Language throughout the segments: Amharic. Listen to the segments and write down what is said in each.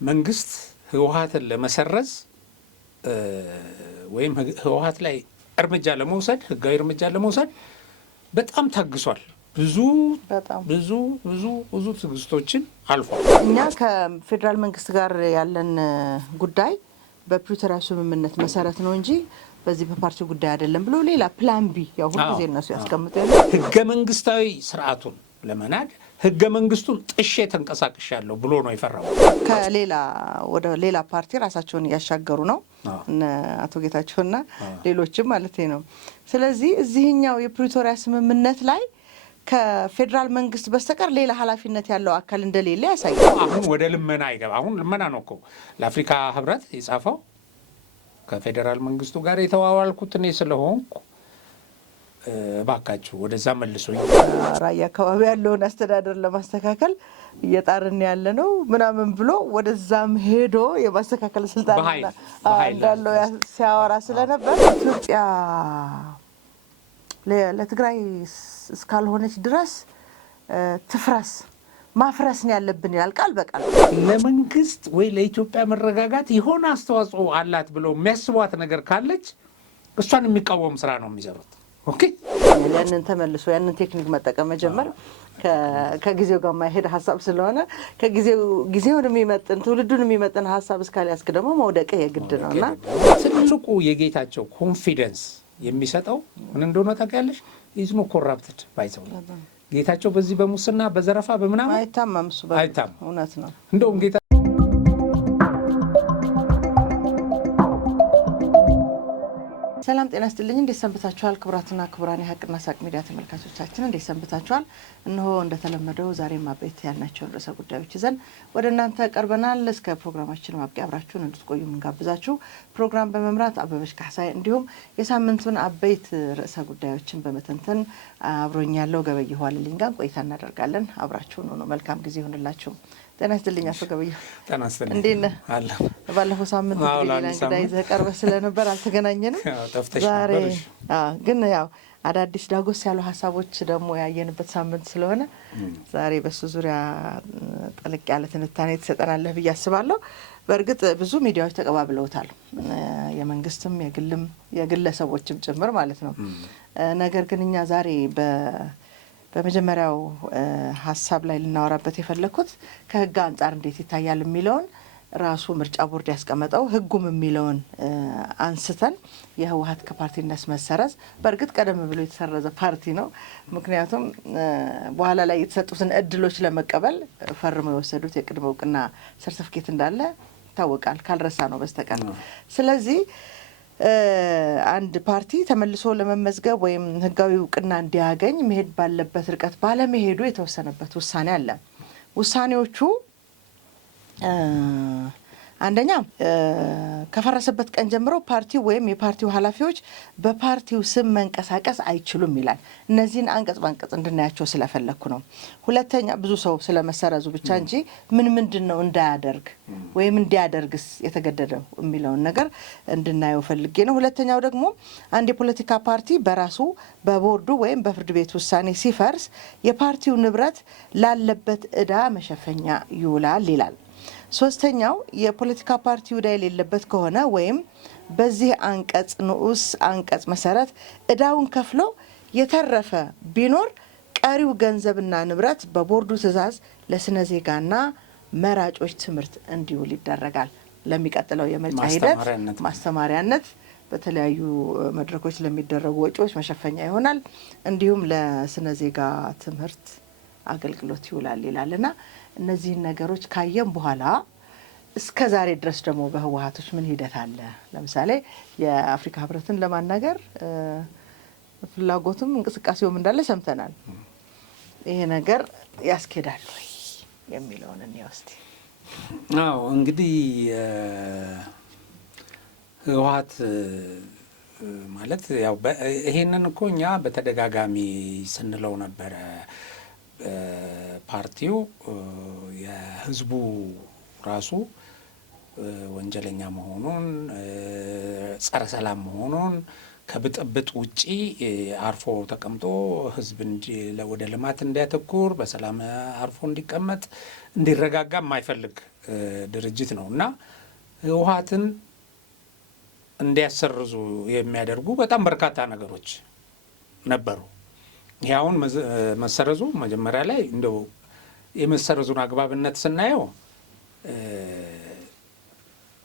መንግስት ህወሓትን ለመሰረዝ ወይም ህወሓት ላይ እርምጃ ለመውሰድ ህጋዊ እርምጃ ለመውሰድ በጣም ታግሷል። ብዙ ትግስቶችን አልፏል። እኛ ከፌደራል መንግስት ጋር ያለን ጉዳይ በፕሪቶሪያ ስምምነት መሰረት ነው እንጂ በዚህ በፓርቲው ጉዳይ አይደለም ብሎ ሌላ ፕላን ቢ ያው ሁሉ ጊዜ እነሱ ያስቀምጣሉ። ህገ መንግስታዊ ስርዓቱን ለመናድ ህገ መንግስቱን ጥሼ ተንቀሳቅሻለሁ ብሎ ነው የፈራው። ከሌላ ወደ ሌላ ፓርቲ ራሳቸውን ያሻገሩ ነው አቶ ጌታቸውና ሌሎችም ማለት ነው። ስለዚህ እዚህኛው የፕሪቶሪያ ስምምነት ላይ ከፌደራል መንግስት በስተቀር ሌላ ኃላፊነት ያለው አካል እንደሌለ ያሳያል። አሁን ወደ ልመና አይገባ። አሁን ልመና ነው እኮ ለአፍሪካ ህብረት የጻፈው ከፌደራል መንግስቱ ጋር የተዋዋልኩት እኔ ስለሆንኩ ባካችሁ ወደዛ መልሶኝ ራያ አካባቢ ያለውን አስተዳደር ለማስተካከል እየጣርን ያለ ነው ምናምን ብሎ ወደዛም ሄዶ የማስተካከል ስልጣን እንዳለው ሲያወራ ስለነበር ኢትዮጵያ ለትግራይ እስካልሆነች ድረስ ትፍረስ ማፍረስ ነው ያለብን ይላል ቃል በቃል። ለመንግስት ወይ ለኢትዮጵያ መረጋጋት የሆነ አስተዋጽኦ አላት ብለው የሚያስቧት ነገር ካለች እሷን የሚቃወም ስራ ነው የሚሰሩት። ኦኬ ያንን ተመልሶ ያንን ቴክኒክ መጠቀም መጀመር ከጊዜው ጋር ማይሄድ ሀሳብ ስለሆነ ጊዜውን የሚመጥን ትውልዱን የሚመጥን ሀሳብ እስካልያዝክ ደግሞ መውደቅ የግድ ነውና ትልቁ የጌታቸው ኮንፊደንስ የሚሰጠው ምን እንደሆነ ታውቂያለሽ? ኢዝ ኖ ኮራፕትድ ባይዘው ጌታቸው በዚህ በሙስና በዘረፋ በመናም አይታማም። እሱ አይታማም። እውነት ነው። እንደውም ጌታ ሰላም ጤና ይስጥልኝ። እንዴት ሰንብታችኋል? ክቡራትና ክቡራን የሀቅና ሳቅ ሚዲያ ተመልካቾቻችን እንዴት ሰንብታችኋል? እነሆ እንደተለመደው ዛሬም አበይት ያልናቸውን ርዕሰ ጉዳዮች ይዘን ወደ እናንተ ቀርበናል። እስከ ፕሮግራማችን ማብቂያ አብራችሁን እንድትቆዩ እንጋብዛችሁ። ፕሮግራም በመምራት አበበች ካሳይ እንዲሁም የሳምንቱን አበይት ርዕሰ ጉዳዮችን በመተንተን አብሮኛለሁ ገበየሁ አለልኝ ጋር ቆይታ እናደርጋለን። አብራችሁን ሆኖ መልካም ጊዜ ይሁንላችሁ። ጤና ይስጥልኝ አቶ ገበየሁ። ጤና ይስጥልኝ። እንዴት ነህ? ባለፈው ሳምንት ሌላ እንግዳ ይዘህ ቀርበህ ስለነበር አልተገናኘንም። ዛሬ ግን ያው አዳዲስ ዳጎስ ያሉ ሀሳቦች ደግሞ ያየንበት ሳምንት ስለሆነ ዛሬ በሱ ዙሪያ ጠልቅ ያለ ትንታኔ ትሰጠናለህ ብዬ አስባለሁ። በእርግጥ ብዙ ሚዲያዎች ተቀባብለውታል፣ የመንግስትም የግለሰቦችም ጭምር ማለት ነው። ነገር ግን እኛ ዛሬ በመጀመሪያው ሀሳብ ላይ ልናወራበት የፈለኩት ከህግ አንጻር እንዴት ይታያል የሚለውን ራሱ ምርጫ ቦርድ ያስቀመጠው ህጉም የሚለውን አንስተን የህወሓት ከፓርቲነት መሰረዝ በእርግጥ ቀደም ብሎ የተሰረዘ ፓርቲ ነው። ምክንያቱም በኋላ ላይ የተሰጡትን እድሎች ለመቀበል ፈርመው የወሰዱት የቅድመ እውቅና ሰርቲፊኬት እንዳለ ይታወቃል፣ ካልረሳ ነው በስተቀር። ስለዚህ አንድ ፓርቲ ተመልሶ ለመመዝገብ ወይም ህጋዊ እውቅና እንዲያገኝ መሄድ ባለበት ርቀት ባለመሄዱ የተወሰነበት ውሳኔ አለ። ውሳኔዎቹ አንደኛ ከፈረሰበት ቀን ጀምሮ ፓርቲው ወይም የፓርቲው ኃላፊዎች በፓርቲው ስም መንቀሳቀስ አይችሉም ይላል። እነዚህን አንቀጽ በአንቀጽ እንድናያቸው ስለፈለኩ ነው። ሁለተኛ ብዙ ሰው ስለመሰረዙ ብቻ እንጂ ምንድነው እንዳያደርግ ወይም እንዲያደርግስ የተገደደው የሚለውን ነገር እንድናየው ፈልጌ ነው። ሁለተኛው ደግሞ አንድ የፖለቲካ ፓርቲ በራሱ በቦርዱ ወይም በፍርድ ቤት ውሳኔ ሲፈርስ የፓርቲው ንብረት ላለበት ዕዳ መሸፈኛ ይውላል ይላል። ሶስተኛው የፖለቲካ ፓርቲ ዕዳ የሌለበት ከሆነ ወይም በዚህ አንቀጽ ንዑስ አንቀጽ መሰረት ዕዳውን ከፍሎ የተረፈ ቢኖር ቀሪው ገንዘብና ንብረት በቦርዱ ትዕዛዝ ለስነ ዜጋና መራጮች ትምህርት እንዲውል ይደረጋል። ለሚቀጥለው የምርጫ ሂደት ማስተማሪያነት በተለያዩ መድረኮች ለሚደረጉ ወጪዎች መሸፈኛ ይሆናል። እንዲሁም ለስነ ዜጋ ትምህርት አገልግሎት ይውላል ይላልና እነዚህን ነገሮች ካየም በኋላ እስከ ዛሬ ድረስ ደግሞ በህወሓቶች ምን ሂደት አለ? ለምሳሌ የአፍሪካ ህብረትን ለማናገር ፍላጎቱም እንቅስቃሴውም እንዳለ ሰምተናል። ይሄ ነገር ያስኬዳል ወይ የሚለውን እንወስድ። አዎ እንግዲህ ህወሓት ማለት ያው ይሄንን እኮ እኛ በተደጋጋሚ ስንለው ነበረ። ፓርቲው የህዝቡ ራሱ ወንጀለኛ መሆኑን ጸረ ሰላም መሆኑን ከብጥብጥ ውጪ አርፎ ተቀምጦ ህዝብ ወደ ልማት እንዲያተኩር በሰላም አርፎ እንዲቀመጥ እንዲረጋጋ የማይፈልግ ድርጅት ነው እና ህወሓትን እንዲያሰርዙ የሚያደርጉ በጣም በርካታ ነገሮች ነበሩ። ይሄ አሁን መሰረዙ መጀመሪያ ላይ እንደው የመሰረዙን አግባብነት ስናየው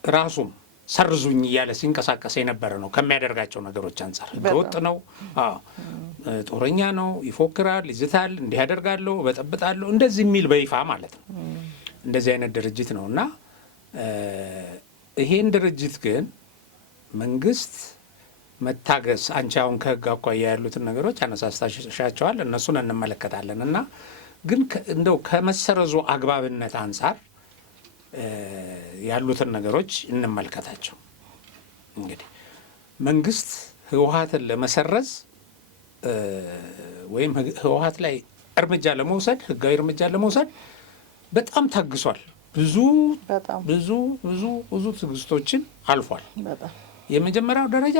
ራሱም ሰርዙኝ እያለ ሲንቀሳቀስ የነበረ ነው ከሚያደርጋቸው ነገሮች አንጻር። ህገወጥ ነው፣ ጦረኛ ነው፣ ይፎክራል፣ ይዝታል፣ እንዲህ ያደርጋለሁ፣ በጠብጣለሁ እንደዚህ የሚል በይፋ ማለት ነው። እንደዚህ አይነት ድርጅት ነው እና ይሄን ድርጅት ግን መንግስት መታገስ አንቺ አሁን ከህግ አኳያ ያሉትን ነገሮች አነሳስታሻቸዋል፣ እነሱን እንመለከታለን እና ግን እንደው ከመሰረዙ አግባብነት አንጻር ያሉትን ነገሮች እንመልከታቸው። እንግዲህ መንግስት ህወሓትን ለመሰረዝ ወይም ህወሓት ላይ እርምጃ ለመውሰድ ህጋዊ እርምጃ ለመውሰድ በጣም ታግሷል። ብዙ ትዕግስቶችን አልፏል። የመጀመሪያው ደረጃ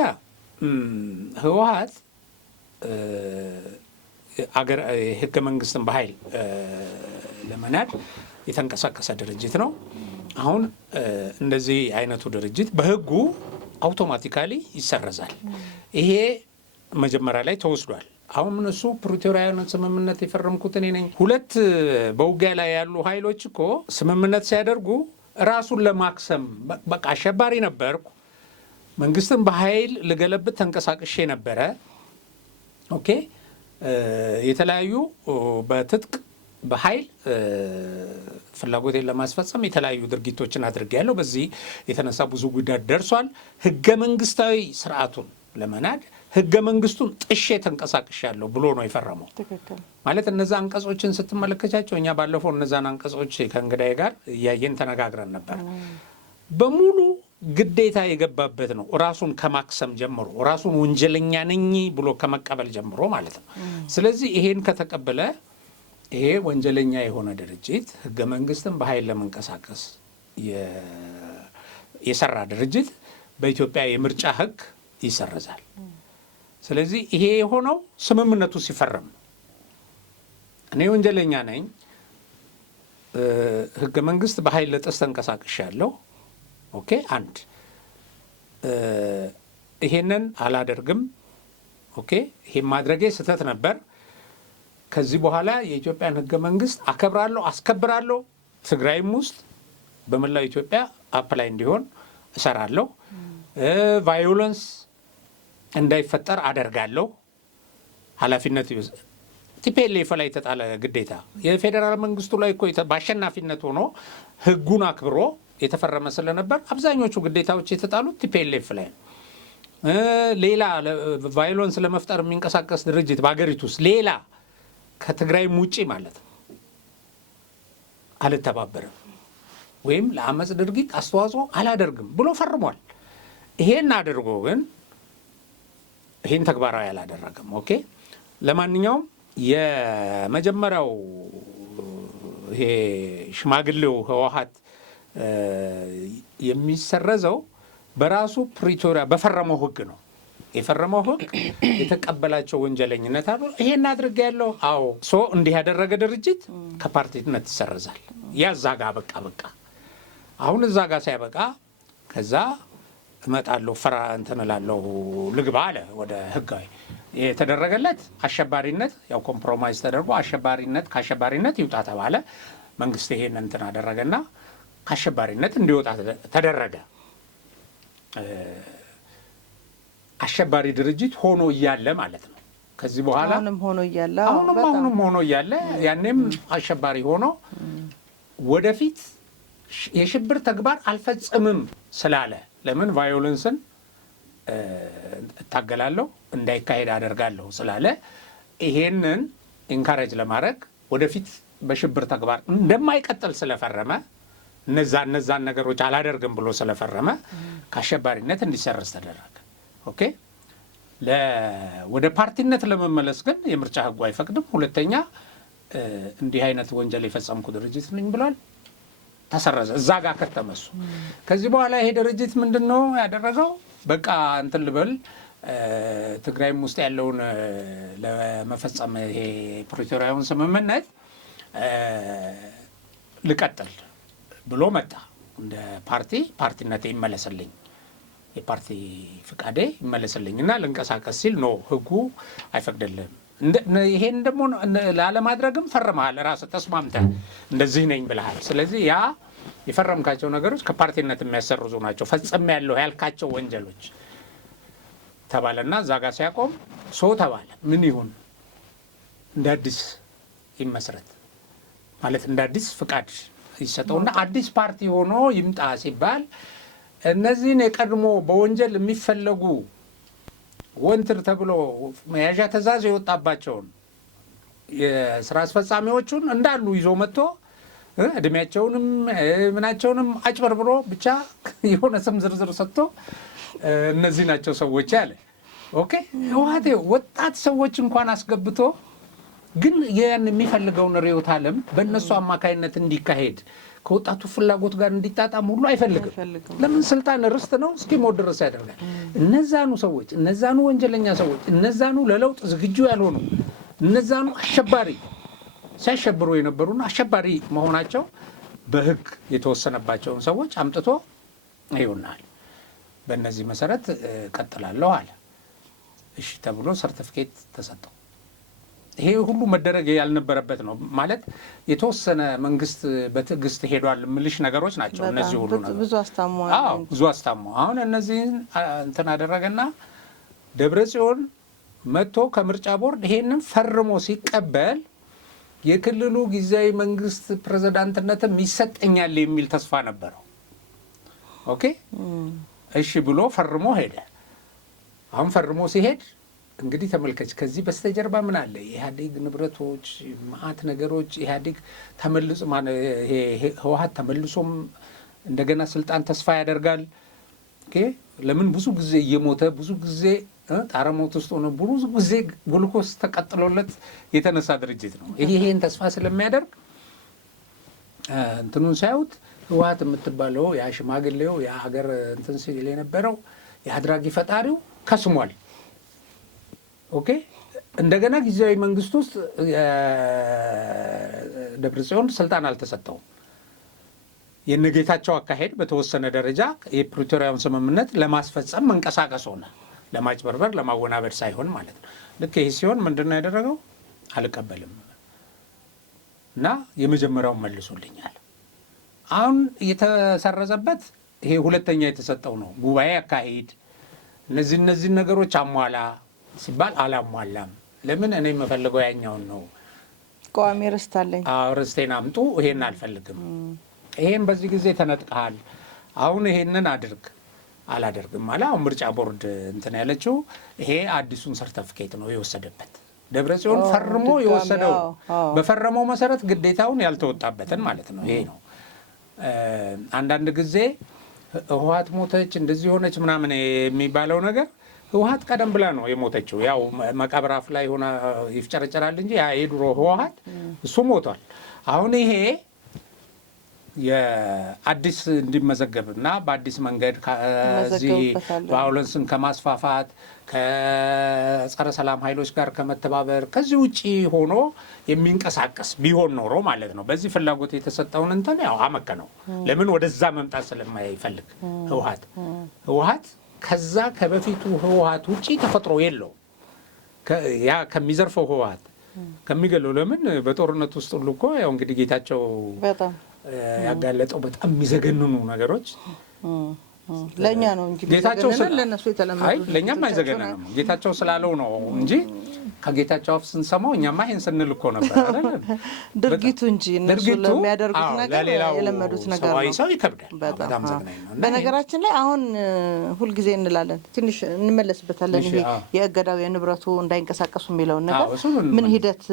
ህወሓት ህገ መንግስትን በኃይል ለመናድ የተንቀሳቀሰ ድርጅት ነው። አሁን እንደዚህ አይነቱ ድርጅት በህጉ አውቶማቲካሊ ይሰረዛል። ይሄ መጀመሪያ ላይ ተወስዷል። አሁን እነሱ ፕሪቶሪያን ስምምነት የፈረምኩት እኔ ነኝ። ሁለት በውጊያ ላይ ያሉ ኃይሎች እኮ ስምምነት ሲያደርጉ ራሱን ለማክሰም በቃ አሸባሪ ነበርኩ፣ መንግስትን በኃይል ልገለብት ተንቀሳቅሼ ነበረ፣ ኦኬ የተለያዩ በትጥቅ በኃይል ፍላጎቴን ለማስፈጸም የተለያዩ ድርጊቶችን አድርጌያለሁ፣ በዚህ የተነሳ ብዙ ጉዳት ደርሷል፣ ህገ መንግስታዊ ስርዓቱን ለመናድ ህገ መንግስቱን ጥሼ ተንቀሳቅሻለሁ ብሎ ነው የፈረመው። ማለት እነዛ አንቀጾችን ስትመለከቻቸው እኛ ባለፈው እነዛን አንቀጾች ከእንግዳዬ ጋር እያየን ተነጋግረን ነበር። በሙሉ ግዴታ የገባበት ነው። ራሱን ከማክሰም ጀምሮ ራሱን ወንጀለኛ ነኝ ብሎ ከመቀበል ጀምሮ ማለት ነው። ስለዚህ ይሄን ከተቀበለ ይሄ ወንጀለኛ የሆነ ድርጅት ህገ መንግስትን በኃይል ለመንቀሳቀስ የሰራ ድርጅት በኢትዮጵያ የምርጫ ህግ ይሰረዛል። ስለዚህ ይሄ የሆነው ስምምነቱ ሲፈረም ነው። እኔ ወንጀለኛ ነኝ፣ ህገ መንግስት በኃይል ልጥስ ተንቀሳቅሻለሁ፣ ኦኬ አንድ ይሄንን አላደርግም፣ ኦኬ ይሄን ማድረጌ ስህተት ነበር፣ ከዚህ በኋላ የኢትዮጵያን ህገ መንግስት አከብራለሁ፣ አስከብራለሁ፣ ትግራይም ውስጥ በመላው ኢትዮጵያ አፕላይ እንዲሆን እሰራለሁ፣ ቫዮለንስ እንዳይፈጠር አደርጋለሁ፣ ኃላፊነት ቲፒኤልኤፍ ላይ የተጣለ ግዴታ የፌዴራል መንግስቱ ላይ እኮ በአሸናፊነት ሆኖ ህጉን አክብሮ የተፈረመ ስለነበር አብዛኞቹ ግዴታዎች የተጣሉት ቲፒኤልኤፍ ላይ ነው። ሌላ ቫዮለንስ ለመፍጠር የሚንቀሳቀስ ድርጅት በሀገሪቱ ውስጥ ሌላ ከትግራይም ውጪ ማለት ነው አልተባበርም ወይም ለአመፅ ድርጊት አስተዋጽኦ አላደርግም ብሎ ፈርሟል። ይሄን አድርጎ ግን ይሄን ተግባራዊ አላደረገም። ኦኬ ለማንኛውም የመጀመሪያው ይሄ ሽማግሌው ህወሓት የሚሰረዘው በራሱ ፕሪቶሪያ በፈረመው ህግ ነው። የፈረመው ህግ የተቀበላቸው ወንጀለኝነት አሉ። ይሄን አድርጌያለሁ፣ አዎ ሶ እንዲህ ያደረገ ድርጅት ከፓርቲነት ይሰረዛል። ያ እዛ ጋ በቃ አሁን እዛ ጋ ሲያበቃ ከዛ እመጣለሁ ፈራ እንትን እላለሁ ልግባ አለ ወደ ህጋዊ የተደረገለት አሸባሪነት ያው ኮምፕሮማይዝ ተደርጎ ከአሸባሪነት ይውጣ ተባለ። መንግስት ይሄን እንትን አደረገና ከአሸባሪነት እንዲወጣ ተደረገ። አሸባሪ ድርጅት ሆኖ እያለ ማለት ነው። ከዚህ በኋላ አሁንም ሆኖ እያለ ያኔም አሸባሪ ሆኖ ወደፊት የሽብር ተግባር አልፈጽምም ስላለ ለምን ቫዮለንስን እታገላለሁ እንዳይካሄድ አደርጋለሁ ስላለ ይሄንን ኢንካሬጅ ለማድረግ ወደፊት በሽብር ተግባር እንደማይቀጥል ስለፈረመ እነዛን ነገሮች አላደርግም ብሎ ስለፈረመ ከአሸባሪነት እንዲሰረዝ ተደረገ። ኦኬ ወደ ፓርቲነት ለመመለስ ግን የምርጫ ህጉ አይፈቅድም። ሁለተኛ እንዲህ አይነት ወንጀል የፈጸምኩ ድርጅት ነኝ ብሏል፣ ተሰረዘ። እዛ ጋር ከተመሱ ከዚህ በኋላ ይሄ ድርጅት ምንድን ነው ያደረገው? በቃ እንትን ልበል ትግራይም ውስጥ ያለውን ለመፈጸም ይሄ ፕሪቶሪያውን ስምምነት ልቀጥል ብሎ መጣ። እንደ ፓርቲነቴ ይመለስልኝ፣ የፓርቲ ፍቃዴ ይመለስልኝና ልንቀሳቀስ ሲል ነው ህጉ አይፈቅድልህም። ይሄን ደግሞ ላለማድረግም ፈርመሃል፣ ራስህ ተስማምተህ እንደዚህ ነኝ ብለሃል። ስለዚህ ያ የፈረምካቸው ነገሮች ከፓርቲነት የሚያሰርዙ ናቸው፣ ፈጽሜያለሁ ያልካቸው ወንጀሎች ተባለና እዛ ጋር ሲያቆም ተባለ። ምን ይሁን እንደ አዲስ ይመስረት ማለት እንደ አዲስ ፍቃድ ይሰጠውና አዲስ ፓርቲ ሆኖ ይምጣ ሲባል እነዚህን የቀድሞ በወንጀል የሚፈለጉ ወንትር ተብሎ መያዣ ትዕዛዝ የወጣባቸውን የስራ አስፈጻሚዎቹን እንዳሉ ይዞ መጥቶ እድሜያቸውንም ምናቸውንም አጭበርብሮ ብቻ የሆነ ስም ዝርዝር ሰጥቶ እነዚህ ናቸው ሰዎች ያለ። ኦኬ ህወሓት ወጣት ሰዎች እንኳን አስገብቶ ግን ያን የሚፈልገውን ርዕዮተ ዓለም በእነሱ አማካይነት እንዲካሄድ ከወጣቱ ፍላጎት ጋር እንዲጣጣም ሁሉ አይፈልግም። ለምን? ስልጣን ርስት ነው፣ እስኪሞት ድረስ ያደርጋል። እነዛኑ ሰዎች፣ እነዛኑ ወንጀለኛ ሰዎች፣ እነዛኑ ለለውጥ ዝግጁ ያልሆኑ፣ እነዛኑ አሸባሪ ሲያሸብሩ የነበሩና አሸባሪ መሆናቸው በህግ የተወሰነባቸውን ሰዎች አምጥቶ ይሆናል በእነዚህ መሰረት ቀጥላለሁ አለ። እሺ ተብሎ ሰርቲፊኬት ተሰጠው። ይሄ ሁሉ መደረግ ያልነበረበት ነው ማለት የተወሰነ መንግስት በትዕግስት ሄዷል ምልሽ ነገሮች ናቸው እነዚህ ሁሉ ነገሮች። ብዙ አስታሙ። አሁን እነዚህን እንትን አደረገና ደብረጽዮን መጥቶ ከምርጫ ቦርድ ይሄንን ፈርሞ ሲቀበል የክልሉ ጊዜያዊ መንግስት ፕሬዝዳንትነትም ይሰጠኛል የሚል ተስፋ ነበረው። ኦኬ እሺ ብሎ ፈርሞ ሄደ። አሁን ፈርሞ ሲሄድ እንግዲህ ተመልከች፣ ከዚህ በስተጀርባ ምን አለ? የኢህአዴግ ንብረቶች፣ ማአት ነገሮች። ኢህአዴግ ተመልሶ ህወሓት ተመልሶም እንደገና ስልጣን ተስፋ ያደርጋል። ኦኬ ለምን ብዙ ጊዜ እየሞተ ብዙ ጊዜ ጣረሞት ውስጥ ሆነ ብዙ ጊዜ ግሉኮስ ተቀጥሎለት የተነሳ ድርጅት ነው። ይሄን ተስፋ ስለሚያደርግ እንትኑን ሳያዩት ህወሓት የምትባለው ያ ሽማግሌው ያ ሀገር እንትን ሲል የነበረው የአድራጊ ፈጣሪው ከስሟል። ኦኬ እንደገና ጊዜያዊ መንግስት ውስጥ ደብረጽዮን ስልጣን አልተሰጠውም። የነጌታቸው አካሄድ በተወሰነ ደረጃ የፕሪቶሪያውን ስምምነት ለማስፈጸም መንቀሳቀስ ሆነ። ለማጭበርበር ለማወናበድ ሳይሆን ማለት ነው። ልክ ይሄ ሲሆን ምንድነው ያደረገው? አልቀበልም እና የመጀመሪያውን መልሶልኛል። አሁን የተሰረዘበት ይሄ ሁለተኛ የተሰጠው ነው። ጉባኤ አካሄድ እነዚህ ነገሮች አሟላ ሲባል አላሟላም። ለምን? እኔ የምፈልገው ያኛውን ነው። ቋሚ ርስት አለኝ። ርስቴን አምጡ፣ ይሄን አልፈልግም። ይሄን በዚህ ጊዜ ተነጥቀሃል፣ አሁን ይሄንን አድርግ። አላደርግም አለ። አሁን ምርጫ ቦርድ እንትን ያለችው ይሄ አዲሱን ሰርተፊኬት ነው የወሰደበት። ደብረጽዮን ፈርሞ የወሰደው በፈረመው መሰረት ግዴታውን ያልተወጣበትን ማለት ነው። ይሄ ነው። አንዳንድ ጊዜ ህወሓት ሞተች እንደዚህ ሆነች ምናምን የሚባለው ነገር ህወሓት ቀደም ብላ ነው የሞተችው። ያው መቃብር አፍ ላይ ሆና ይፍጨረጨራል እንጂ ያ የድሮ ህወሓት እሱ ሞቷል። አሁን ይሄ የአዲስ እንዲመዘገብና በአዲስ መንገድ ከዚህ ቫዮለንስን ከማስፋፋት ከጸረ ሰላም ኃይሎች ጋር ከመተባበር ከዚህ ውጪ ሆኖ የሚንቀሳቀስ ቢሆን ኖሮ ማለት ነው። በዚህ ፍላጎት የተሰጠውን እንትን ያው አመከነው። ለምን? ወደዛ መምጣት ስለማይፈልግ ህወሓት ከዛ ከበፊቱ ህወሓት ውጪ ተፈጥሮ የለው። ያ ከሚዘርፈው ህወሓት ከሚገለው ለምን? በጦርነት ውስጥ ሁሉ እኮ ያው እንግዲህ ጌታቸው ያጋለጠው በጣም የሚዘገንኑ ነገሮች ለኛ ነው እንጂ ጌታቸው ለነሱ የተለመዱ ለኛም አይዘገንንም። ጌታቸው ስላለው ነው እንጂ ከጌታቸው አፍ ስንሰማው እኛማ ይሄን ስንል እኮ ነበር አይደል? ድርጊቱ እንጂ እነሱ ለሚያደርጉት ነገር የለመዱት ነገር ነው። ሰው ይከብዳል። በጣም ዘግናኝ ነው። በነገራችን ላይ አሁን ሁልጊዜ እንላለን፣ ትንሽ እንመለስበታለን። ይሄ የእገዳው የንብረቱ እንዳይንቀሳቀሱ የሚለውን ነገር ምን ሂደት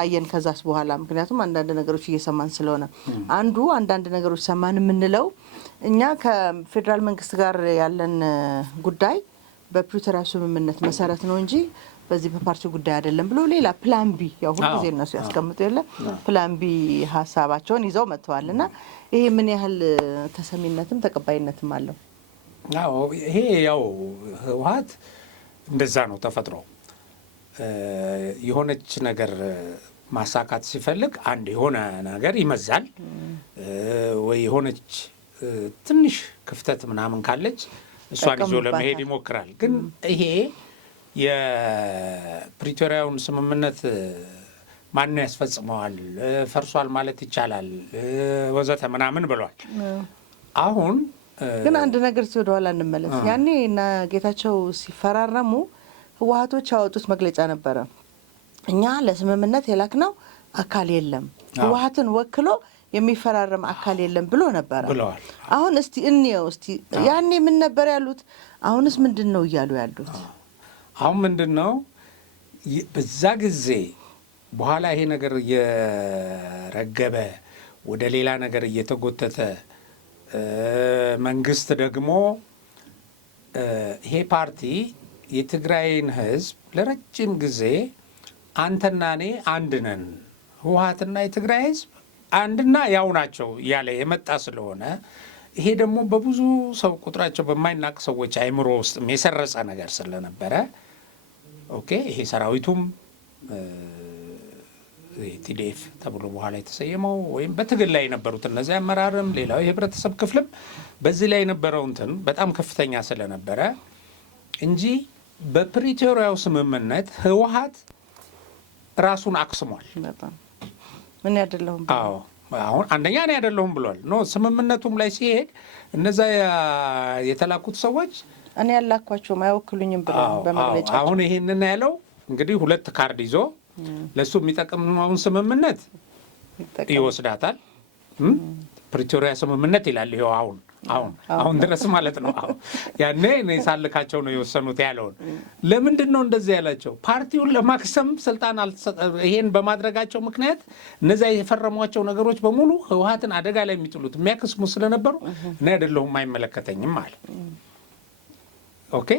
አየን ከዛስ በኋላ። ምክንያቱም አንዳንድ ነገሮች እየሰማን ስለሆነ አንዳንድ ነገሮች ሰማን የምንለው እኛ ከፌዴራል መንግስት ጋር ያለን ጉዳይ በፕሪቶሪያ ስምምነት መሰረት ነው እንጂ በዚህ በፓርቲ ጉዳይ አይደለም ብሎ ሌላ ፕላን ቢ ያው ሁሉ ጊዜ እነሱ ያስቀምጡ የለ ፕላን ቢ ሀሳባቸውን ይዘው መጥተዋልና ይሄ ምን ያህል ተሰሚነትም ተቀባይነትም አለው? አዎ ይሄ ያው ህወሓት እንደዛ ነው ተፈጥሮ። የሆነች ነገር ማሳካት ሲፈልግ አንድ የሆነ ነገር ይመዛል ወይ የሆነች ትንሽ ክፍተት ምናምን ካለች እሷን ይዞ ለመሄድ ይሞክራል። ግን ይሄ የፕሪቶሪያውን ስምምነት ማን ያስፈጽመዋል ፈርሷል ማለት ይቻላል ወዘተ ምናምን ብሏል። አሁን ግን አንድ ነገር ወደኋላ እንመለስ። ያኔ እና ጌታቸው ሲፈራረሙ ህወሓቶች ያወጡት መግለጫ ነበረ። እኛ ለስምምነት የላክነው አካል የለም፣ ህወሓትን ወክሎ የሚፈራረም አካል የለም ብሎ ነበረ ብለዋል። አሁን እስቲ እንየው እስቲ ያኔ ምን ነበር ያሉት? አሁንስ ምንድን ነው እያሉ ያሉት? አሁን ምንድን ነው በዛ ጊዜ በኋላ ይሄ ነገር እየረገበ ወደ ሌላ ነገር እየተጎተተ መንግስት ደግሞ ይሄ ፓርቲ የትግራይን ህዝብ ለረጅም ጊዜ አንተና እኔ አንድ ነን፣ ህወሓትና የትግራይ ህዝብ አንድና ያው ናቸው እያለ የመጣ ስለሆነ ይሄ ደግሞ በብዙ ሰው ቁጥራቸው በማይናቅ ሰዎች አይምሮ ውስጥ የሰረጸ ነገር ስለነበረ ኦኬ ይሄ ሰራዊቱም ቲዲኤፍ ተብሎ በኋላ የተሰየመው ወይም በትግል ላይ የነበሩት እነዚህ አመራርም ሌላው የህብረተሰብ ክፍልም በዚህ ላይ የነበረው እንትን በጣም ከፍተኛ ስለነበረ እንጂ በፕሪቶሪያው ስምምነት ህወሓት ራሱን አክስሟል። ምን ያደለሁም አዎ አሁን አንደኛ እኔ አይደለሁም ብሏል። ኖ ስምምነቱም ላይ ሲሄድ እነዛ የተላኩት ሰዎች እኔ ያላኳቸው አይወክሉኝም ብሏል በመግለጫ። አሁን ይሄንን ያለው እንግዲህ ሁለት ካርድ ይዞ ለሱ የሚጠቅመውን ስምምነት ይወስዳታል። ፕሪቶሪያ ስምምነት ይላል። ይኸው አሁን ድረስ ማለት ነው። ያኔ እኔ ሳልካቸው ነው የወሰኑት ያለውን። ለምንድን ነው እንደዚህ ያላቸው? ፓርቲውን ለማክሰም ስልጣን ይሄን በማድረጋቸው ምክንያት እነዚያ የፈረሟቸው ነገሮች በሙሉ ህወሓትን አደጋ ላይ የሚጥሉት የሚያክስሙ ስለነበሩ እኔ አይደለሁም አይመለከተኝም አለ። ኦኬ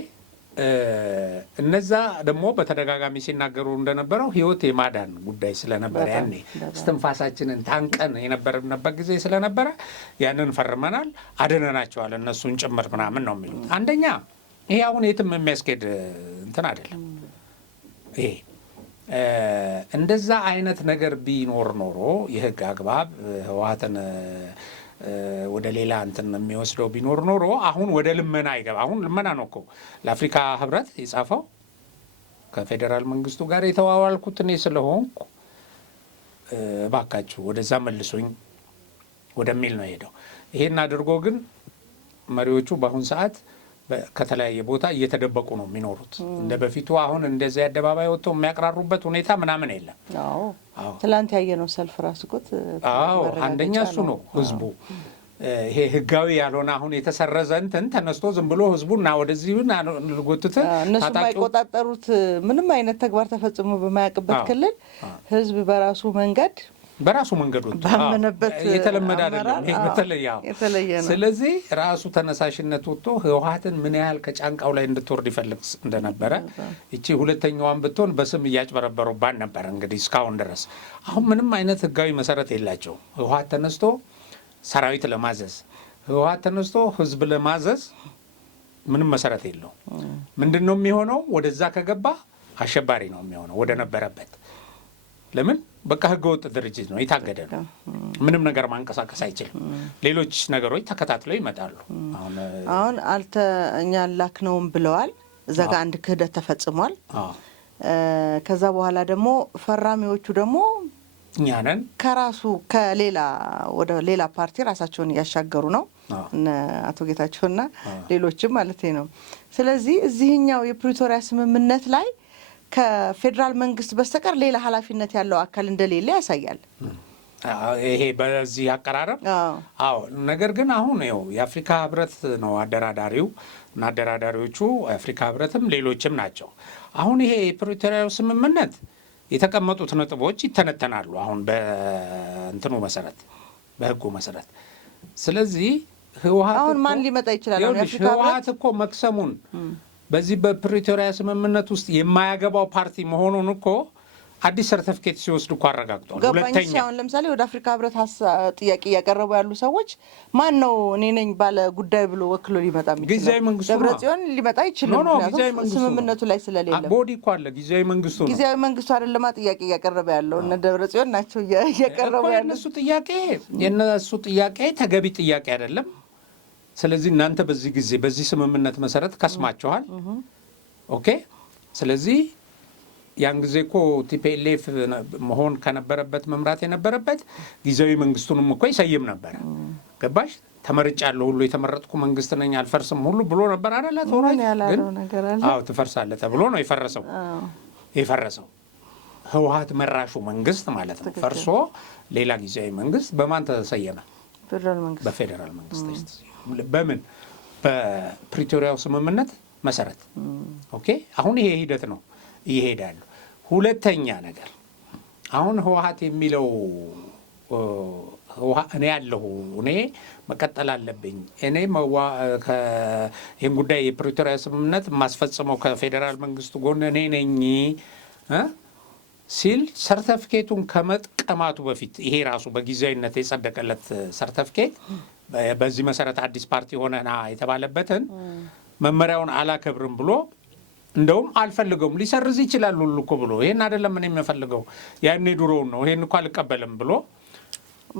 እነዛ ደግሞ በተደጋጋሚ ሲናገሩ እንደነበረው ህይወት የማዳን ጉዳይ ስለነበረ ያኔ እስትንፋሳችንን ታንቀን የነበረበት ጊዜ ስለነበረ ያንን ፈርመናል፣ አድነናቸዋል እነሱን ጭምር ምናምን ነው የሚሉት። አንደኛ ይሄ አሁን የትም የሚያስኬድ እንትን አይደለም። ይሄ እንደዛ አይነት ነገር ቢኖር ኖሮ የህግ አግባብ ህወሓትን ወደ ሌላ እንትን የሚወስደው ቢኖር ኖሮ አሁን ወደ ልመና አይገባ። አሁን ልመና ነው እኮ ለአፍሪካ ህብረት የጻፈው ከፌዴራል መንግስቱ ጋር የተዋዋልኩት እኔ ስለሆንኩ እባካችሁ ወደዛ መልሶኝ ወደሚል ነው ሄደው። ይሄን አድርጎ ግን መሪዎቹ በአሁን ሰዓት ከተለያየ ቦታ እየተደበቁ ነው የሚኖሩት። እንደ በፊቱ አሁን እንደዚህ አደባባይ ወጥተው የሚያቀራሩበት ሁኔታ ምናምን የለም። ትላንት ያየነው ሰልፍ ራሱ እኮ አንደኛ እሱ ነው። ህዝቡ ይሄ ህጋዊ ያልሆነ አሁን የተሰረዘ እንትን ተነስቶ ዝም ብሎ ህዝቡና ወደዚህ ልጎትተ እነሱ የማይቆጣጠሩት ምንም አይነት ተግባር ተፈጽሞ በማያውቅበት ክልል ህዝብ በራሱ መንገድ ባመነበት የተለመደ አይደለም። ይሄ የተለየ ነው። ስለዚህ ራሱ ተነሳሽነት ወጥቶ ህወሓትን ምን ያህል ከጫንቃው ላይ እንድትወርድ ይፈልግ እንደነበረ እቺ ሁለተኛዋን ብትሆን በስም እያጭበረበሩባን ነበር እንግዲህ እስካሁን ድረስ። አሁን ምንም አይነት ህጋዊ መሰረት የላቸው። ህወሓት ተነስቶ ሰራዊት ለማዘዝ፣ ህወሓት ተነስቶ ህዝብ ለማዘዝ ምንም መሰረት የለው። ምንድነው የሚሆነው? ወደዛ ከገባ አሸባሪ ነው የሚሆነው ወደ ነበረበት። ለምን? በቃ ህገወጥ ድርጅት ነው፣ የታገደ ነው። ምንም ነገር ማንቀሳቀስ አይችልም። ሌሎች ነገሮች ተከታትለው ይመጣሉ። አሁን እኛ ላክነውም ብለዋል። እዛ ጋር አንድ ክህደት ተፈጽሟል። ከዛ በኋላ ደግሞ ፈራሚዎቹ ደግሞ እኛ ነን ከራሱ ከሌላ ወደ ሌላ ፓርቲ ራሳቸውን እያሻገሩ ነው አቶ ጌታቸውና ሌሎችም ማለት ነው። ስለዚህ እዚህኛው የፕሪቶሪያ ስምምነት ላይ ከፌዴራል መንግስት በስተቀር ሌላ ኃላፊነት ያለው አካል እንደሌለ ያሳያል። ይሄ በዚህ አቀራረብ ነገር ግን አሁን ነው የአፍሪካ ህብረት ነው አደራዳሪው እና አደራዳሪዎቹ የአፍሪካ ህብረትም ሌሎችም ናቸው። አሁን ይሄ የፕሪቶሪያው ስምምነት የተቀመጡት ነጥቦች ይተነተናሉ አሁን በእንትኑ መሰረት በህጉ መሰረት። ስለዚህ ህወሓት አሁን ማን ሊመጣ ይችላል? ህወሓት እኮ መክሰሙን በዚህ በፕሪቶሪያ ስምምነት ውስጥ የማያገባው ፓርቲ መሆኑን እኮ አዲስ ሰርቲፊኬት ሲወስድ እኮ አረጋግጧል። ሁለተኛ አሁን ለምሳሌ ወደ አፍሪካ ህብረት ጥያቄ እያቀረቡ ያሉ ሰዎች ማን ነው እኔ ነኝ ባለ ጉዳይ ብሎ ወክሎ ሊመጣ የሚችለው? ጊዜያዊ መንግስቱ ነው። ደብረጽዮን ሊመጣ ይችላል። ስምምነቱ ላይ ስለሌለ ቦዲ እኮ አለ። ጊዜያዊ መንግስቱ ነው። ጊዜያዊ መንግስቱ አይደለማ ጥያቄ እያቀረበ ያለው እነ ደብረጽዮን ናቸው እያቀረቡ ያለው። የእነሱ ጥያቄ ተገቢ ጥያቄ አይደለም። ስለዚህ እናንተ በዚህ ጊዜ በዚህ ስምምነት መሰረት ከስማችኋል። ኦኬ። ስለዚህ ያን ጊዜ እኮ ቲፒኤልኤፍ መሆን ከነበረበት መምራት የነበረበት ጊዜያዊ መንግስቱንም እኮ ይሰይም ነበር። ገባሽ? ተመርጫለሁ ሁሉ የተመረጥኩ መንግስት ነኝ አልፈርስም ሁሉ ብሎ ነበር አይደል? ተወራኝ ግን አዎ ትፈርሳለህ ተብሎ ነው የፈረሰው ህወሓት መራሹ መንግስት ማለት ነው። ፈርሶ ሌላ ጊዜያዊ መንግስት በማን ተሰየመ? በፌዴራል መንግስት። በምን? በፕሪቶሪያው ስምምነት መሰረት። ኦኬ። አሁን ይሄ ሂደት ነው ይሄዳሉ። ሁለተኛ ነገር አሁን ህወሓት የሚለው እኔ ያለሁ እኔ መቀጠል አለብኝ እኔ ይህን ጉዳይ የፕሪቶሪያ ስምምነት ማስፈጽመው ከፌዴራል መንግስቱ ጎን እኔ ነኝ ሲል ሰርተፊኬቱን ከመጥቀማቱ በፊት ይሄ ራሱ በጊዜያዊነት የጸደቀለት ሰርተፊኬት በዚህ መሰረት አዲስ ፓርቲ ሆነና የተባለበትን መመሪያውን አላከብርም ብሎ እንደውም አልፈልገውም ሊሰርዝ ይችላል ሁሉ እኮ ብሎ ይሄን አይደለም እኔ የምፈልገው ያኔ ድሮውን ነው ይሄን እኮ አልቀበልም ብሎ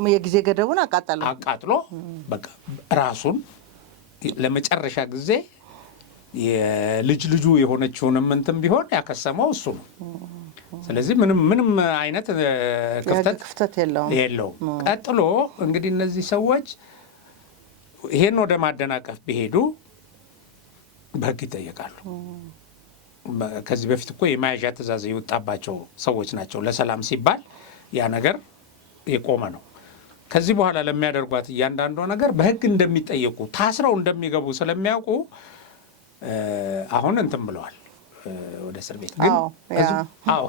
የጊዜ ገደቡን አቃጥሎ በቃ ራሱን ለመጨረሻ ጊዜ የልጅ የሆነችውንም እንትን ቢሆን ያከሰመው እሱ ነው። ስለዚህ ምንም አይነት ክፍተት የለውም። ቀጥሎ እንግዲህ እነዚህ ሰዎች ይሄን ወደ ማደናቀፍ ቢሄዱ በህግ ይጠየቃሉ። ከዚህ በፊት እኮ የመያዣ ትእዛዝ የወጣባቸው ሰዎች ናቸው። ለሰላም ሲባል ያ ነገር የቆመ ነው። ከዚህ በኋላ ለሚያደርጓት እያንዳንዷ ነገር በህግ እንደሚጠየቁ ታስረው እንደሚገቡ ስለሚያውቁ አሁን እንትን ብለዋል ወደ እስር ቤት። ግን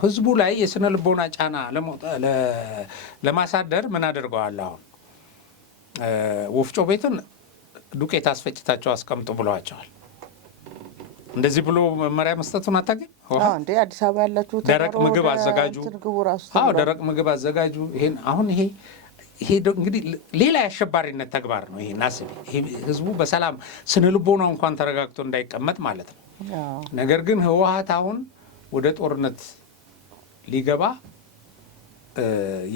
ህዝቡ ላይ የስነ ልቦና ጫና ለማሳደር ምን አድርገዋል? አሁን ወፍጮ ቤትን ዱቄት አስፈጭታቸው አስቀምጡ ብለዋቸዋል። እንደዚህ ብሎ መመሪያ መስጠቱን አታውቅም? እንዴ አዲስ አበባ ያላችሁ ደረቅ ምግብ አዘጋጁ። ደረቅ ምግብ አዘጋጁ። ይሄን አሁን ይሄ እንግዲህ ሌላ የአሸባሪነት ተግባር ነው። ይሄን አስቢ። ህዝቡ በሰላም ስነ ልቦናው እንኳን ተረጋግቶ እንዳይቀመጥ ማለት ነው። ነገር ግን ህወሓት አሁን ወደ ጦርነት ሊገባ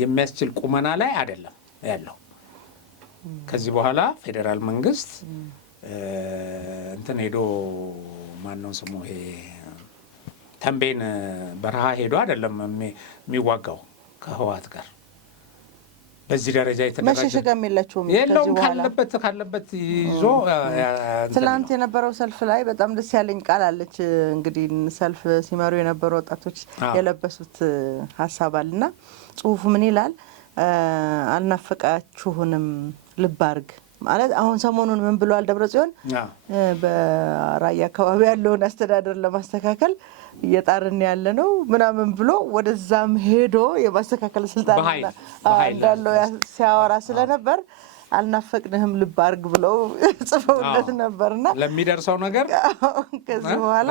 የሚያስችል ቁመና ላይ አይደለም ያለው። ከዚህ በኋላ ፌዴራል መንግስት እንትን ሄዶ ማነው ስሙ ይሄ ተንቤን በረሃ ሄዶ አይደለም የሚዋጋው ከህወሓት ጋር በዚህ ደረጃ የተደረገ መሸሸጋም የላቸውም። ካለበት ይዞ ትላንት የነበረው ሰልፍ ላይ በጣም ደስ ያለኝ ቃል አለች። እንግዲህ ሰልፍ ሲመሩ የነበሩ ወጣቶች የለበሱት ሀሳብ አለና ጽሁፉ ምን ይላል? አልናፈቃችሁንም ልብ አርግ ማለት አሁን ሰሞኑን ምን ብሏል ደብረጽዮን? በራያ አካባቢ ያለውን አስተዳደር ለማስተካከል እየጣርን ያለ ነው ምናምን ብሎ ወደዛም ሄዶ የማስተካከል ስልጣን እንዳለው ሲያወራ ስለነበር አልናፈቅንህም ልብ አርግ ብለው ጽፈውለት ነበርና ለሚደርሰው ነገር ከዚህ በኋላ